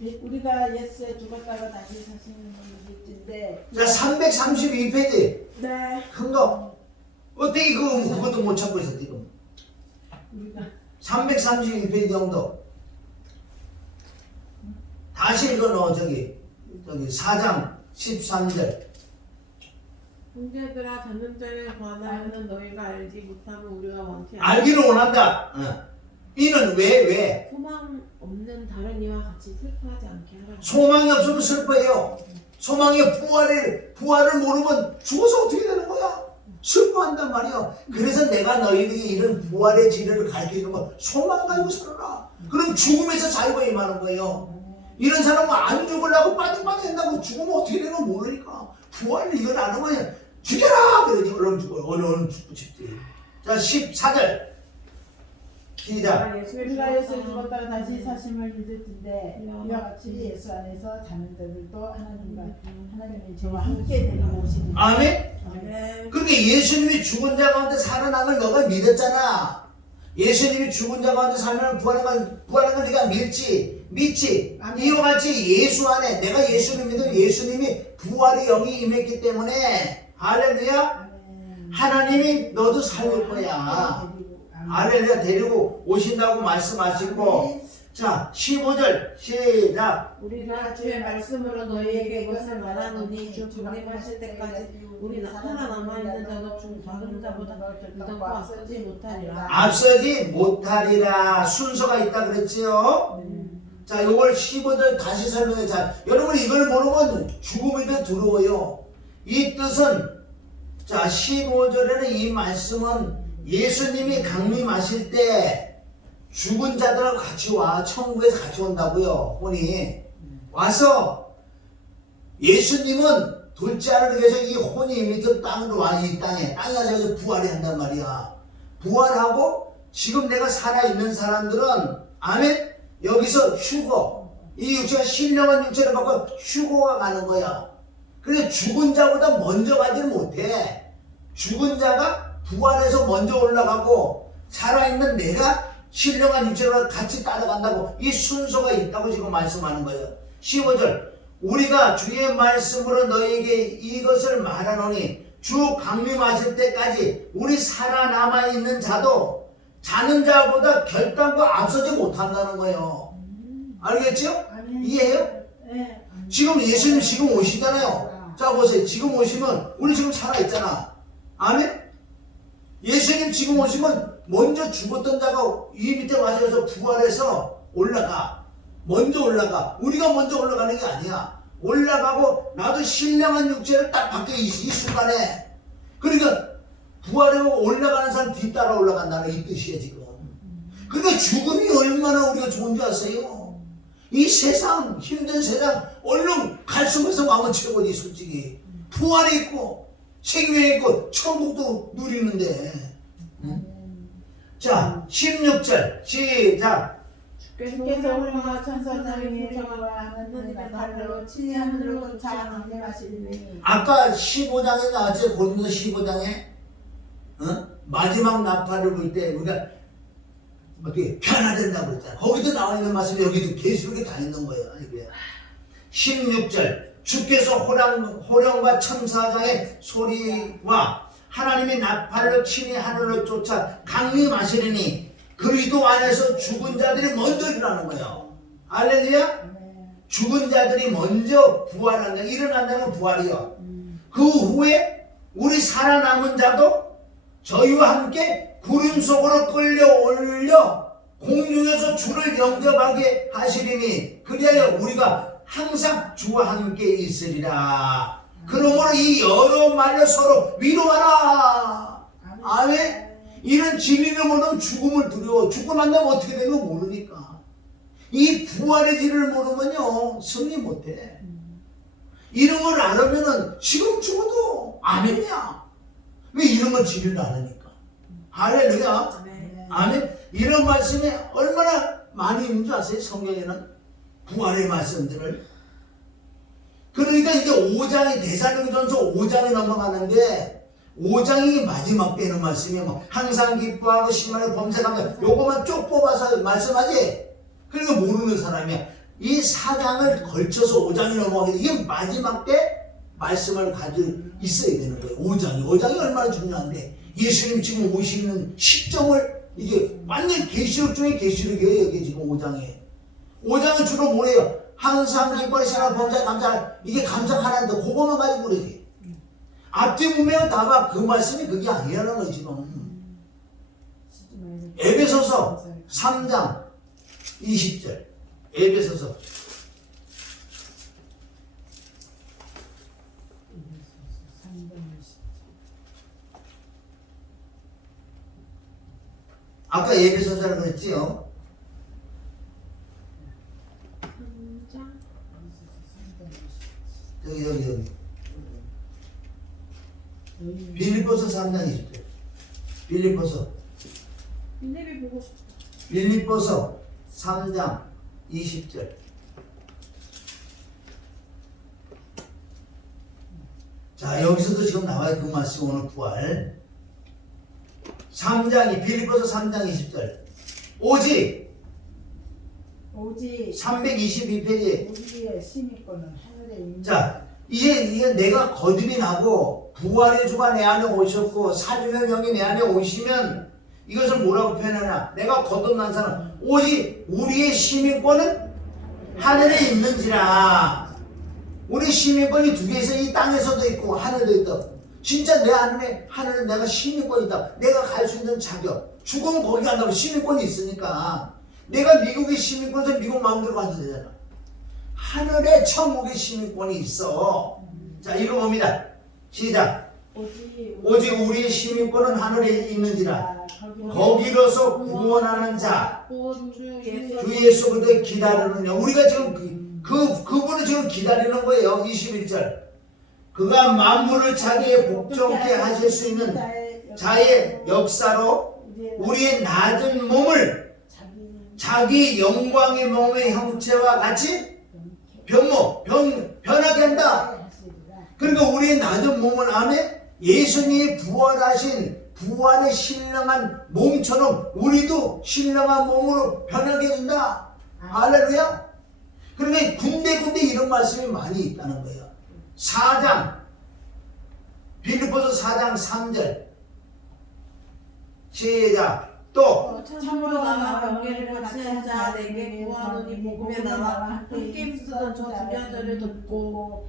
우리가 예수에 죽었다가 다시 사시는 일인데 자 332페이지 네. 큰 거 어떻게 그것도 못 찾고 있어 지금. 우리가 332페이지 정도 다시 읽어 넣어. 저기 4장 13절 형제들아 자는 자에 관하여는 너희가 알지 못하면 우리가 원치 알기를 원한다. 이는 왜? 소망 없는 다른 이와 같이 슬퍼하지 않게 하라. 소망이 없으면 슬퍼해요. 소망이 부활을 모르면 죽어서 어떻게 되는 거야? 슬퍼한단 말이야. 그래서 내가 너희들에게 이런 부활의 진리를 가르치는 건 소망 가지고 살아라. 그럼 죽음에서 자유가 임하는 거예요. 이런 사람은 안 죽으려고 빠져된다고 죽으면 어떻게 되는 거 모르니까 부활을 이걸 안 하면 죽여라! 그러지. 얼른 죽고 싶지. 자 14절 시작. 우리가 예수에 죽었다가 다시 사심을 믿을진데 이와 같이 예수 안에서 자는 자들도 하나님의 저와 함께 데리고 오시는. 아멘. 네. 그렇게 예수님이 죽은 자 가운데 살아남을 너가 믿었잖아. 예수님이 죽은 자 가운데 살면 부활한 걸 네가 믿지. 아멘. 이와 같이 예수 안에 내가 예수를 믿으면 예수님이 부활의 영이 임했기 때문에 할렐루야. 하나님이 너도 살릴 거야. 할렐루야. 데리고 오신다고 말씀하시고. 자 15절 시작. 우리가 주의 말씀으로 너희에게 이것을 말하노니 주 강림하실 때까지 우리 살아남아 있는 자도 중 작은 자보다 무덤과 앞서지 못하리라. 앞서지 못하리라. 순서가 있다 그랬지요. 자, 요걸 15절 다시 설명해. 자, 여러분 이걸 모르면 죽음이 더 두려워요. 이 뜻은 자 15절에는 이 말씀은 예수님이 강림하실 때 죽은 자들하고 같이 와. 천국에서 같이 온다고요. 혼이 와서 예수님은 둘째 하늘에 계셔 이 혼이 밑으로 땅으로 와. 이 땅에 와서 부활이 한단 말이야. 부활하고 지금 내가 살아있는 사람들은 아멘. 여기서 휴거, 이 육체가 신령한 육체를 받고 휴거가 가는 거야. 그래서 죽은 자보다 먼저 가지는 못해. 죽은 자가 부활해서 먼저 올라가고 살아있는 내가 신령한 육체로 같이 따라간다고. 이 순서가 있다고 지금 말씀하는 거예요. 15절 우리가 주의 말씀으로 너희에게 이것을 말하노니 주 강림하실 때까지 우리 살아남아 있는 자도 자는 자보다 결단과 앞서지 못한다는 거예요. 알겠죠? 이해해요? 네. 지금 예수님 지금 오시잖아요. 자 보세요. 지금 오시면 우리 지금 살아있잖아. 아멘? 예수님 지금 오시면 먼저 죽었던 자가 이 밑에 와서 부활해서 올라가. 먼저 올라가. 우리가 먼저 올라가는 게 아니야. 올라가고 나도 신령한 육체를 딱 받게 이 순간에. 그러니까 부활하고 올라가는 사람 뒤따라 올라간다는 이 뜻이에요 지금. 그러니까 죽음이 얼마나 우리가 좋은 줄 아세요? 이 세상 힘든 세상 얼른 갈 수면서 가면 최고지 솔직히. 부활이 있고 생명이 있고 천국도 누리는데. 자 16절 시작. 주께서 홀과 천사들의 교정과 하늘의 발로 친히 하늘로 쫓아 강림하시리니. 아까 15장에 나왔죠. 고린도 15장에 마지막 나팔을 불 때 우리가 어떻게 변화된다고 그랬잖아요. 거기도 나와 있는 말씀이 여기도 계시록에 다 있는 거예요. 이게 16절 주께서 호령과 천사장의 소리와 하나님의 나팔로 친히 하늘로 쫓아 강림하시리니 그리스도 안에서 죽은 자들이 먼저 일어나는 거예요. 할렐루야. 죽은 자들이 먼저 부활한다. 일어난다는 부활이요. 그 후에 우리 살아남은 자도 저희와 함께 구름 속으로 끌려올려 공중에서 주를 영접하게 하시리니 그리하여 우리가 항상 주와 함께 있으리라. 그러므로 이 여러 말로 서로 위로하라. 아멘. 이런 진리를 모르면 죽음을 두려워. 죽고 만나면 어떻게 되는 거 모르니까. 이 부활의 진리를 모르면요 승리 못해. 이런 걸 알으면은 지금 죽어도 아멘이야. 왜 이런 걸 진리를 아니까? 할렐루야. 아멘. 이런 말씀이 얼마나 많이 있는 줄 아세요? 성경에는 부활의 말씀들을. 그러니까 이제 5장이 데살로니가전서 5장에 넘어가는데 5장이 마지막 때는 말씀이 뭐 항상 기뻐하고 심하게 범사하며 요거만 쭉 뽑아서 말씀하지. 그러니까 모르는 사람이야. 이 4장을 걸쳐서 5장이 넘어가게 이게 마지막 때 말씀을 가지고 있어야 되는 거예요. 5장이 얼마나 중요한데 예수님 지금 오시는 시점을 이게 완전 계시록 중에 계시록이에요. 여기 지금 5장은 주로 뭐래요? 항상 기뻐하시나 범사 감사. 이게 감사 하나인데 그거만 가지고 그러지. 앞뒤 보면 다가 그 말씀이 그게 아니라는 거예요 지금. 에베소서 3장 20절. 에베소서 아까 에베소서라고 그랬지요. 여기 빌립보서 3장 20절. 빌립보서 빌립보서 3장 20절. 자 여기서도 지금 나와요. 그 말씀 오늘 부활 3장이 빌립보서 3장 20절. 오직 322페이지. 우리의 시민권은 하늘에 있는. 자 이제 내가 거듭이 나고 부활의 주가 내 안에 오셨고 살리는 영이 내 안에 오시면 이것을 뭐라고 표현하냐. 내가 거듭난 사람 오직 우리의 시민권은 하늘에 있는지라. 우리 시민권이 두 개 있어. 이 땅에서도 있고 하늘도 있다. 진짜 내 안에 하늘에 내가 시민권이 있다. 내가 갈 수 있는 자격. 죽으면 거기 간다고 시민권이 있으니까. 내가 미국의 시민권에서 미국 마음대로 가도 되잖아. 하늘에 천국의 시민권이 있어. 자 읽어봅니다. 시작. 오직 우리의 시민권은 하늘에 있는지라. 거기로서 구원하는 자 주 예수 그리스도를 기다리느냐. 우리가 지금 그분을 지금 기다리는 거예요. 21절. 그가 만물을 자기의 복종케 하실 수 있는 자의 역사로 우리의 낮은 몸을 자기 영광의 몸의 형체와 같이 변하게 한다. 그러니까 우리의 낮은 몸을 안에 예수님이 부활하신 부활의 신령한 몸처럼 우리도 신령한 몸으로 변하게 된다. 할렐루야. 그러니까 군데군데 이런 말씀이 많이 있다는 거예요. 4장 빌립보서 4장 3절 시작. 또 참으로 나와 관계를 같이 한 자 내게 구하노니 복음에 나와 함께 힘쓰던 저 두 여자를 돕고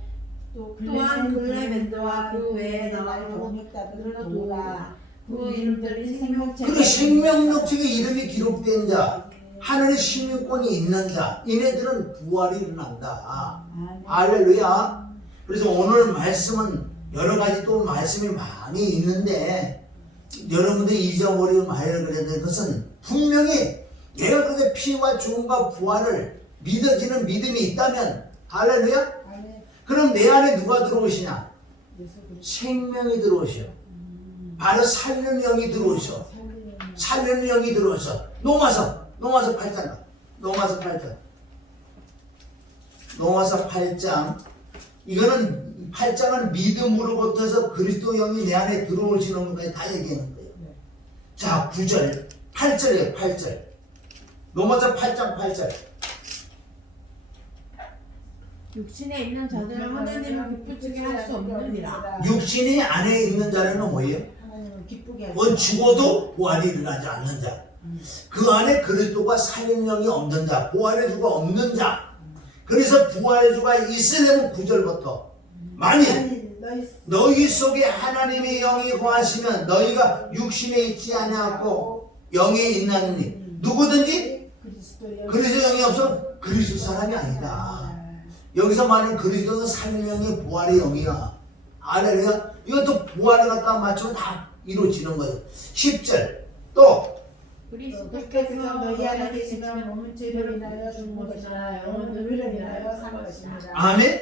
또한 글레멘드와 그 외에 나와 동역자들을 도우라. 그 이름들이 생명책 그 생명록책에 이름이 기록된 자, 하늘의 시민권이 있는 자, 이네들은 부활이 일어난다. 할렐루야. 그래서 오늘 말씀은 여러 가지 또 말씀이 많이 있는데 여러분들이 잊어버리고 말을 그래야 될 것은 분명히 내가 그렇게 피와 죽음과 부활을 믿어지는 믿음이 있다면 할렐루야. 그럼 내 안에 누가 들어오시냐? 생명이 들어오셔. 바로 살리는 영이 들어오셔. 살리는 영이 들어오셔. 로마서 8장. 로마서 8장. 이거는 8장은 믿음으로부터서 그리스도 영이 내 안에 들어오시는 것까지 다 얘기하는 거예요. 자, 9절, 8절이에요. 8절. 로마서 8장 8절. 육신에 있는 자들은 하나님을 기쁘시게 할 수 없느니라. 육신이 안에 있는 자는 뭐예요? 죽어도 부활이 일어나지 않는 자. 그 안에 그리스도가 살린 영이 없는 자, 부활의 주가 없는 자. 그래서 부활의 주가 있으려면 9절부터 만일 너희 속에 하나님의 영이 거하시면 너희가 육신에 있지 아니하고 영에 있나니 누구든지 그리스도 영이 없으면 그리스도 사람이 아니다. 여기서 말하는 그리스도는 살린 영이 부활의 영이야. 할렐루야. 이것도 부활을 갖다 맞추면 다 이루어지는 거예요. 10절 또 그리스도께서 너희 안에 계시면 몸은 죄를 인하여 죽은 것이나 영은 의를 인하여 산 것입니다. 아멘.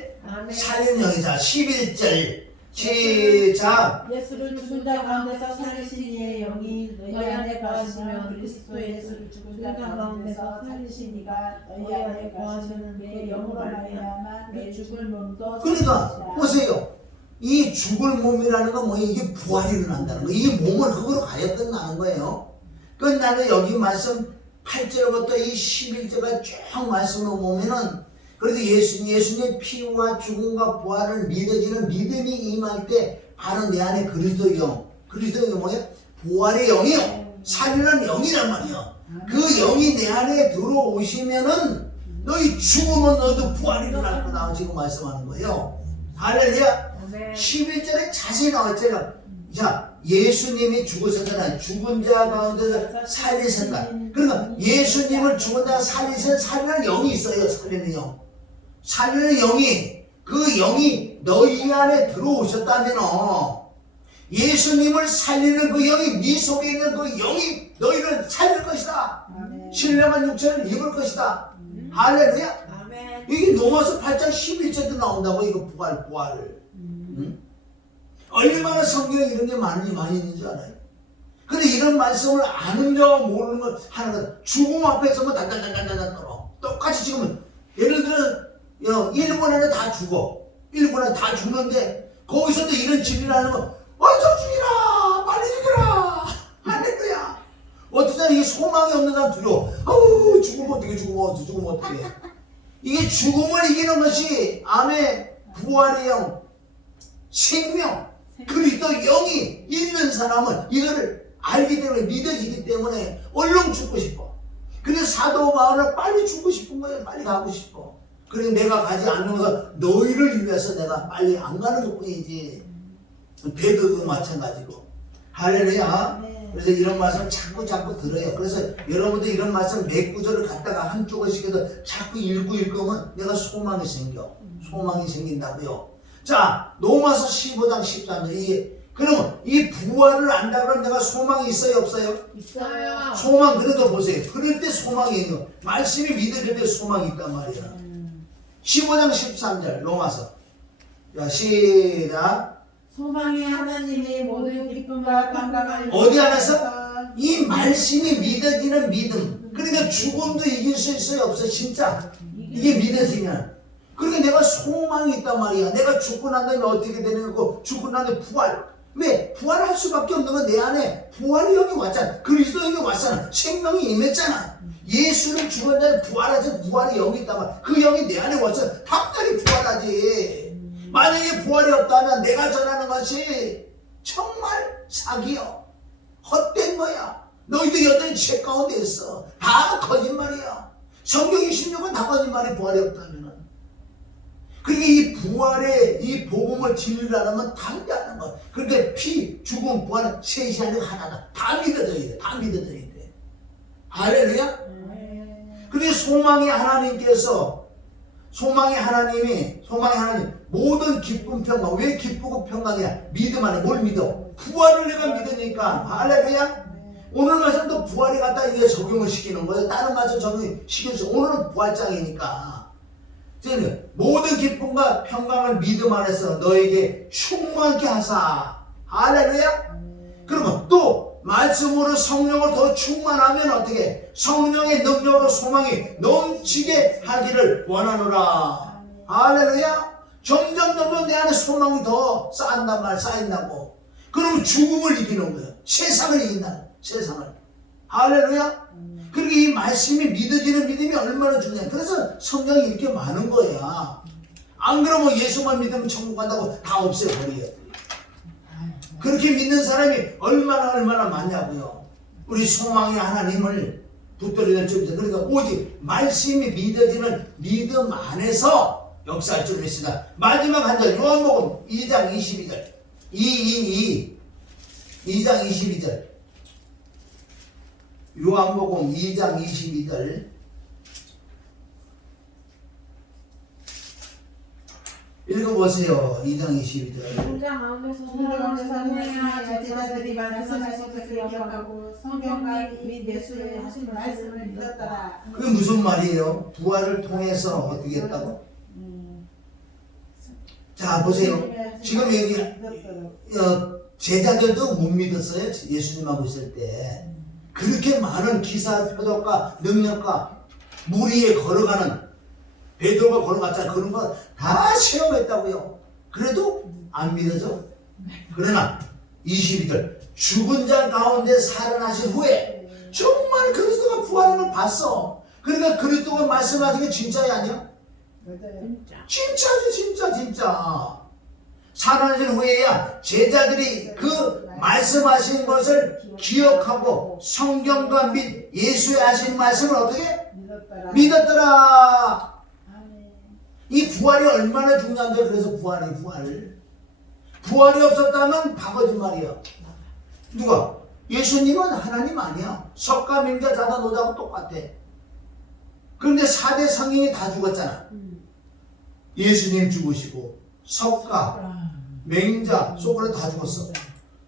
살린 영이다. 11절 시작. 예수를 죽은 자 가운데서 살리신 이의 영이 너희 안에 거하시면 그리스도 예수를 죽은 자 가운데서 살리신 이가 너희 안에 거하시는 내 영으로 말미암아 내 죽을 몸도 그러니까 보세요. 이 죽을 몸이라는 건 뭐예요? 이게 부활이 일어난다는 거예요. 이 몸을 흙으로 가야 끝나는 거예요. 끝나는 여기 말씀 8절부터 이 11절까지 쭉 말씀을 보면은 그래도 예수님의 피와 죽음과 부활을 믿어지는 믿음이 임할 때 바로 내 안에 그리스도의 영. 그리스도의 영이 뭐예요? 부활의 영이요. 살리는 영이란 말이에요. 그 영이 내 안에 들어오시면은 너희 죽으면 너도 부활이 일어날 거다 지금 말씀하는 거예요. 할렐루야. 11절에 자세히 나왔잖아요. 자, 예수님이 죽으셨잖아요. 죽은 자 가운데서 살리셨다. 그러니까 예수님을 죽은 자 살리신 살리는 영이 있어요. 살리는 영. 살리는 영이, 그 영이 너희 안에 들어오셨다면 예수님을 살리는 그 영이 네 속에 있는 그 영이 너희를 살릴 것이다. 신령한 육체를 입을 것이다. 할렐루야. 이게 로마서 8장 11절도 나온다고. 이거 부활을. 응? 얼마나 성경에 이런 게 많이 있는 줄 알아요? 근데 이런 말씀을 아는 자와 모르는 걸 하는 거야. 죽음 앞에 서면 단단단단단 떨어. 똑같이 지금 예를 들어 일본 안에 다 죽어. 일본 안에 다 죽는데 거기서도 이런 진리를 하는 거 어서 죽이라 빨리 죽이라 할렐루야. 어떤 사람 이게 소망이 없는 사람 두려워. 아우 죽으면 어떡해. 이게 죽음을 이기는 것이 암의 부활의 영 생명 그리스도 영이 있는 사람은 이거를 알기 때문에 믿어지기 때문에 얼른 죽고 싶어. 그래서 사도 바울은 빨리 죽고 싶은 거예요. 빨리 가고 싶어. 그래서 내가 가지 않는 것은 너희를 위해서 내가 빨리 안 가는 것뿐이지. 베드도 마찬가지고. 할렐루야. 그래서 이런 말씀 자꾸 들어요. 그래서 여러분들 이런 말씀 몇 구절을 갖다가 한쪽씩 해서 자꾸 읽으면 내가 소망이 생겨. 소망이 생긴다고요. 자, 로마서 15장 13절. 그러면 이 부활을 안다 그러면 내가 소망이 있어요, 없어요? 있어요. 소망, 그래도 보세요. 그럴 때 소망이 있는 거. 말씀이 믿어질 때 소망이 있단 말이야. 15장 13절, 로마서. 자, 시작. 소망이 하나님의 모든 기쁨과 감각을 어디 안에서? 이 말씀이 믿어지는 믿음. 그러니까 죽음도 이길 수 있어요, 없어요? 진짜. 이게 믿어지면. 그러니까 내가 소망이 있단 말이야. 내가 죽고 난 다음에 어떻게 되는 거고, 죽고 난 다음에 부활. 왜? 부활할 수밖에 없는 건 내 안에 부활의 영이 왔잖아. 그리스도 영이 왔잖아. 생명이 임했잖아. 예수를 죽은 자는 부활하지. 부활의 영이 있단 말이야. 그 영이 내 안에 왔잖아. 당연히 부활하지. 만약에 부활이 없다면 내가 전하는 것이 정말 사기요. 헛된 거야. 너희도 여전히 죄 가운데 있어. 다 거짓말이야. 성경이 16은 다 거짓말이 부활이 없다면은. 그러니까 이 부활의 이 복음을 진리라면 담대하는 것. 그러니까 피, 죽음, 부활은 셋이 아니고 하나다. 다 믿어져야 돼. 다 믿어져야 돼. 할렐루야? 그리고 소망의 하나님 모든 기쁨 평강. 왜 기쁘고 평강이야? 믿음 안에 뭘 믿어? 부활을 내가 믿으니까. 할렐루야? 오늘 말씀도 부활이 갖다 이게 적용을 시키는 거예요. 다른 말씀 적용시켜서 오늘은 부활장이니까. 모든 기쁨과 평강을 믿음 안에서 너에게 충만케 하사. 할렐루야? 그러면 또 말씀으로 성령을 더 충만하면 어떻게? 성령의 능력으로 소망이 넘치게 하기를 원하노라. 할렐루야? 점점 내 안에 소망이 더 쌓인다고. 그러면 죽음을 이기는 거예요. 세상을 이긴다. 세상을. 할렐루야? 그리고 이 말씀이 믿어지는 믿음이 얼마나 중요해. 그래서 성경이 이렇게 많은 거야. 안 그러면 예수만 믿으면 천국 간다고 다 없애버려요. 그렇게 믿는 사람이 얼마나 많냐고요. 우리 소망의 하나님을 붙들리는 쪽에서. 그러니까 오직 말씀이 믿어지는 믿음 안에서 역사할 줄 믿습니다. 마지막 한 절, 요한복음 2장 22절. 2장 22절. 요한복음 2장 22절. 읽어보세요. 2장 22절. 성장 가운데서 성령의 제자들이 말씀하신 기억하고 성경과 및 예수의 하신 말씀을 믿었더라. 그게 무슨 말이에요? 부활을 통해서 어떻게 했다고? 자, 보세요. 지금 여기 제자들도 못 믿었어요. 예수님하고 있을 때. 그렇게 많은 기사 표적과 능력과 물 위에 걸어가는, 베드로가 걸어갔잖아요. 그런 거 다 체험했다고요. 그래도 안 믿어져. 그러나 22절, 죽은 자 가운데 살아나신 후에 정말 그리스도가 부활하는 걸 봤어. 그러니까 그리스도가 말씀하신 게 진짜야 아니야? 진짜지 진짜. 살아나신 후에야 제자들이 그 말씀하신 것을 기억하고 성경과 및 예수의 하신 말씀을 어떻게? 믿었더라. 이 부활이 얼마나 중요한데. 그래서 부활이 없었다면 다 거짓말이야. 누가? 예수님은 하나님 아니야. 석가, 맹자, 자다, 노자하고 똑같아. 그런데 4대 성인이 다 죽었잖아. 예수님 죽으시고 석가, 맹자, 소크라테 다 죽었어.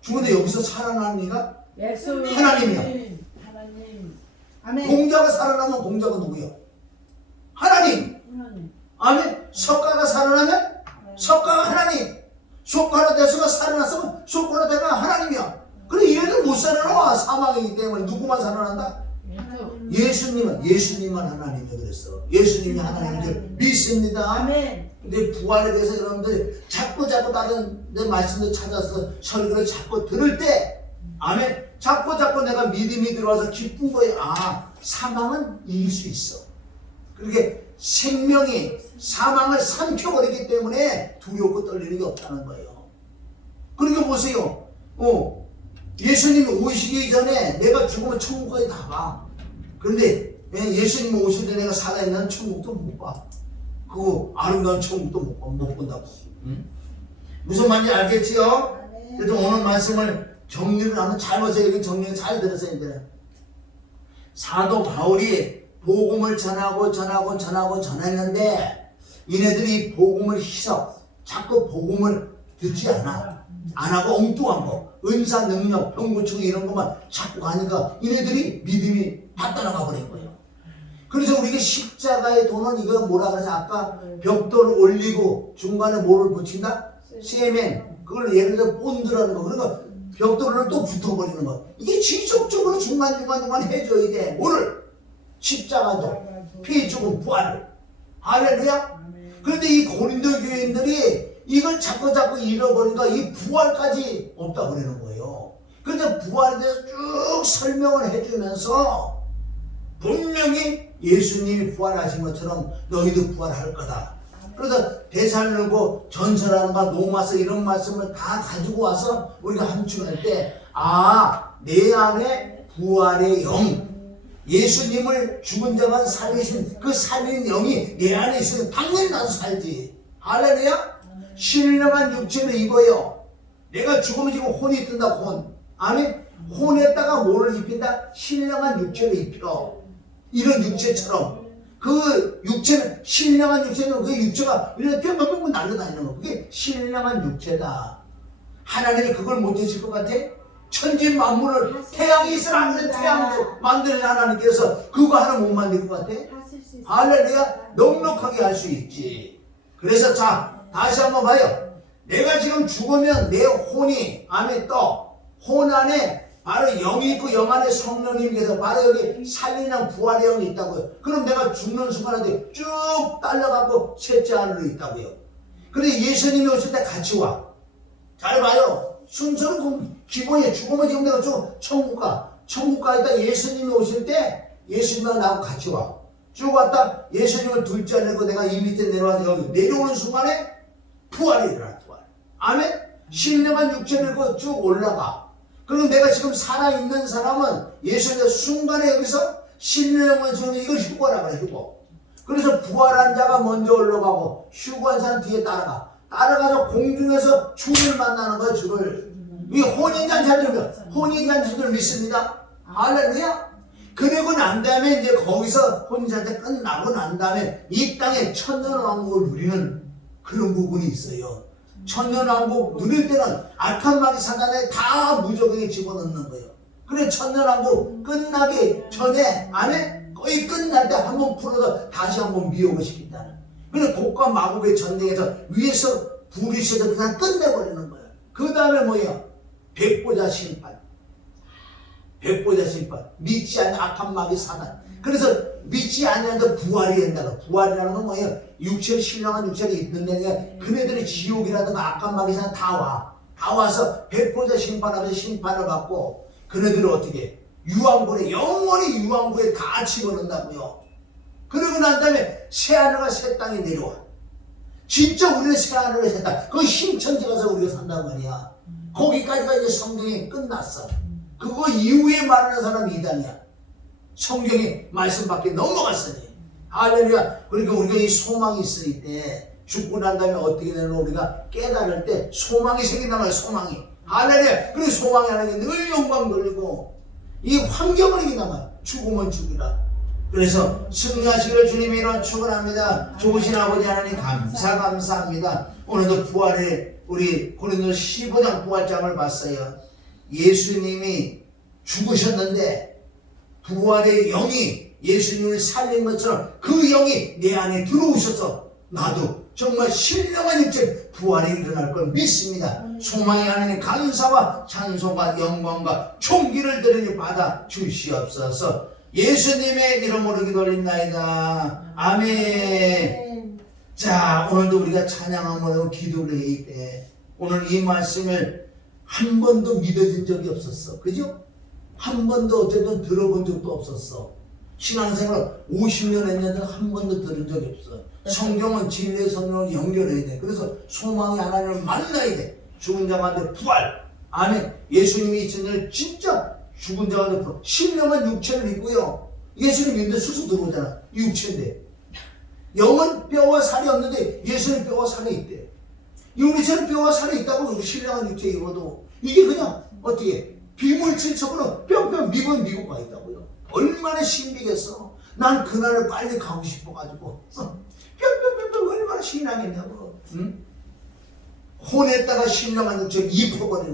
죽은데 여기서 살아나는 이가 하나님이야. 공자가 살아나면 공자가 누구야? 하나님. 아멘. 석가가 살아나면 석가가 하나님. 소크라테스가 살아났으면 소크라테가 하나님이야. 그래 얘들 못 살아나. 사망이기 때문에. 누구만 살아난다? 예수님만 하나님이야. 그랬어. 예수님이 하나님인 줄 믿습니다. 아멘. 근데 부활에 대해서 여러분들이 자꾸 다른 내 말씀도 찾아서 설교를 자꾸 들을 때, 아멘, 자꾸 내가 믿음이 들어와서 기쁜 거예요. 아, 사망은 이길 수 있어. 그렇게 생명이 사망을 삼켜버리기 때문에 두렵고 떨리는 게 없다는 거예요. 그러니까 보세요. 예수님이 오시기 전에 내가 죽으면 천국까지 다 가. 그런데 예수님이 오실 때 내가 살아있는 천국도 못 봐. 그 아름다운 천국도 못 본다고. 응? 무슨 말인지 알겠지요? 그래서 오늘 말씀을 정리를 하면 잘 보세요. 여기 정리를 잘 들으세요. 사도 바울이 복음을 전했는데 이네들이 복음을 자꾸 복음을 듣지 않아. 안 하고 엉뚱한 거, 은사, 능력, 병 고치고 이런 것만 자꾸 가니까 이네들이 믿음이 다 떠나가 버린 거예요. 그래서 우리가 십자가의 도는 이거 뭐라 그러지? 아까 벽돌을 올리고 중간에 뭐를 붙인다? 세멘. 그걸 예를 들어 본드라는 거. 그러니까 벽돌을 또 붙어버리는 거. 이게 지속적으로 중간 해줘야 돼. 뭐를? 십자가도, 피 죽음, 부활을. 할렐루야? 그런데 이 고린도 교인들이 이걸 자꾸 잃어버리니까 이 부활까지 없다 그러는 거예요. 그런데 부활에 대해서 쭉 설명을 해주면서 분명히 예수님이 부활하신 것처럼 너희도 부활할 거다. 그래서 데살로니가 전설하는가 노마서 이런 말씀을 다 가지고 와서 우리가 함축할 때, 아, 내 안에 부활의 영, 예수님을 죽은 자가 살리신 그 살린 영이 내 안에 있으면 당연히 나도 살지. 할렐루야. 신령한 육체를 입어요. 내가 죽으면 지금 혼이 뜬다. 혼. 아멘. 혼에다가 뭐를 입힌다? 신령한 육체를 입혀. 이런 육체처럼. 그 육체는, 신령한 육체는 그 육체가 이렇게 뿅뿅뿅 날려다니는 거. 그게 신령한 육체다. 하나님이 그걸 못하실 것 같아? 천지 만물을, 태양이 있으라 하는데 태양을 만드는 하나님께서 그거 하나 못 만들 것 같아? 할렐루야. 넉넉하게 할 수 있지. 그래서 자, 다시 한번 봐요. 내가 지금 죽으면 내 혼이 안에 떠. 혼 안에 바로 영이 있고 영 안에 성령님께서 바로 여기 살리는 부활의 영이 있다고요. 그럼 내가 죽는 순간에 쭉 딸려가고 셋째 하늘로 있다고요. 그런데 예수님이 오실 때 같이 와. 잘 봐요. 순서는 기본이에요. 죽으면 지금 내가 쭉 천국 가. 천국 가 있다 예수님이 오실 때 예수님과 나하고 같이 와. 쭉 왔다 예수님을 둘째 내고 내가 이 밑에 내려와서 여기 내려오는 순간에 부활이 일어나. 부활. 아멘. 신령한 육체를 입고 쭉 올라가. 그럼 내가 지금 살아있는 사람은 예수님의 순간에 여기서 신령한 손에 이걸 휴거라 그래. 휴거. 그래서 부활한 자가 먼저 올라가고 휴거한 사람 뒤에 따라가. 따라가서 공중에서 주를 만나는 거야. 주를. 이 혼인잔치들 믿습니다. 할렐루야. 그리고 난 다음에 이제 거기서 혼인잔치 끝나고 난 다음에 이 땅에 천년왕국을 누리는 그런 부분이 있어요. 천년왕국 누릴 때는 악한 마귀 사단에 다 무적에게 집어넣는 거예요. 그래 천년왕국 끝나기 전에 안에 거의 끝날 때 한번 풀어서 다시 한번 미혹을 시킨다는. 그래 곡과 마법의 전쟁에서 위에서 불이 쏘서 그냥 끝내버리는 거예요. 그 다음에 뭐예요? 백보자 심판. 백보자 심판. 믿지 않는 악한 마귀 사단. 그래서 믿지 않는데 부활이 된다고. 부활이라는 건 뭐예요? 육체, 신령한 육체를 입는데 그네들이 지옥이라든가 악한 마귀 사단 다 와. 다 와서 백보자 심판하면서 심판을 받고 그네들을 어떻게 유황불에 영원히 유황불에 다 집어넣는다고요. 그러고 난 다음에 새하늘과 새 땅이 내려와. 진짜 우리는 새하늘과 새 땅. 그 신천지 가서 우리가 산단 말이야. 거기까지가 이제 성경이 끝났어. 그거 이후에 말하는 사람이 이단이야. 성경의 말씀밖에 넘어갔으니. 할렐루야. 그러니까 우리가 이 소망이 있을 때 죽고 난 다음에 어떻게 되는 우리가 깨달을 때 소망이 생긴단 말이야. 소망이. 할렐루야. 그리고 소망이 하나님 늘 영광 돌리고 이 환경을 이긴단 말이야. 죽으면 죽이라. 그래서 승리하시기를 주님의 이름으로 축원합니다. 좋으신 아버지 하나님 감사합니다. 오늘도 부활의 우리 고린도 15장 부활장을 봤어요. 예수님이 죽으셨는데 부활의 영이 예수님을 살린 것처럼 그 영이 내 안에 들어오셔서 나도 정말 신령한 육체 부활이 일어날 걸 믿습니다. 소망의 하나님 감사와 찬송과 영광과 총기를 드리니 받아 주시옵소서. 예수님의 이름으로 기도드립니다. 아멘. 자, 오늘도 우리가 찬양하고 기도를 할 때 오늘 이 말씀을 한 번도 믿어진 적이 없었어. 그죠? 한 번도 어쨌든 들어본 적도 없었어. 신앙생활 50년 했는데 한 번도 들은 적이 없어. 성경은 진리의 성령을 연결해야 돼. 그래서 소망의 하나님을 만나야 돼. 죽은 자한테 부활. 아멘. 예수님이 있으면 진짜 죽은 자한테 부활. 신령한 육체를 입고요. 예수님 믿는데 수수 들어오잖아. 육체인데. 영은 뼈와 살이 없는데 예수님 뼈와 살이 있대. 우리처럼 뼈와 살이 있다고 신령한 육체 입어도 이게 그냥 어떻게 비물질적으로 뿅뿅 미고 가 있다고요. 얼마나 신비겠어. 난 그날을 빨리 가고 싶어가지고 뿅뿅뿅뿅 얼마나 신나겠냐고. 응? 혼에다가 신령한 육체를 입혀버려.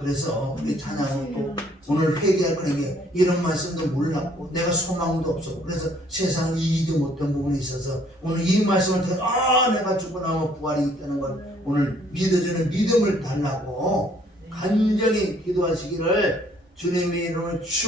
그래서 우리 찬양은 또 오늘 회개할 거는 이런 말씀도 몰랐고 내가 소망도 없었고 그래서 세상을 이기지 못한 부분이 있어서 오늘 이 말씀을 듣고 내가 죽고 나면 부활이 있다는 걸 오늘 믿어주는 믿음을 달라고 간절히 기도하시기를 주님의 이름을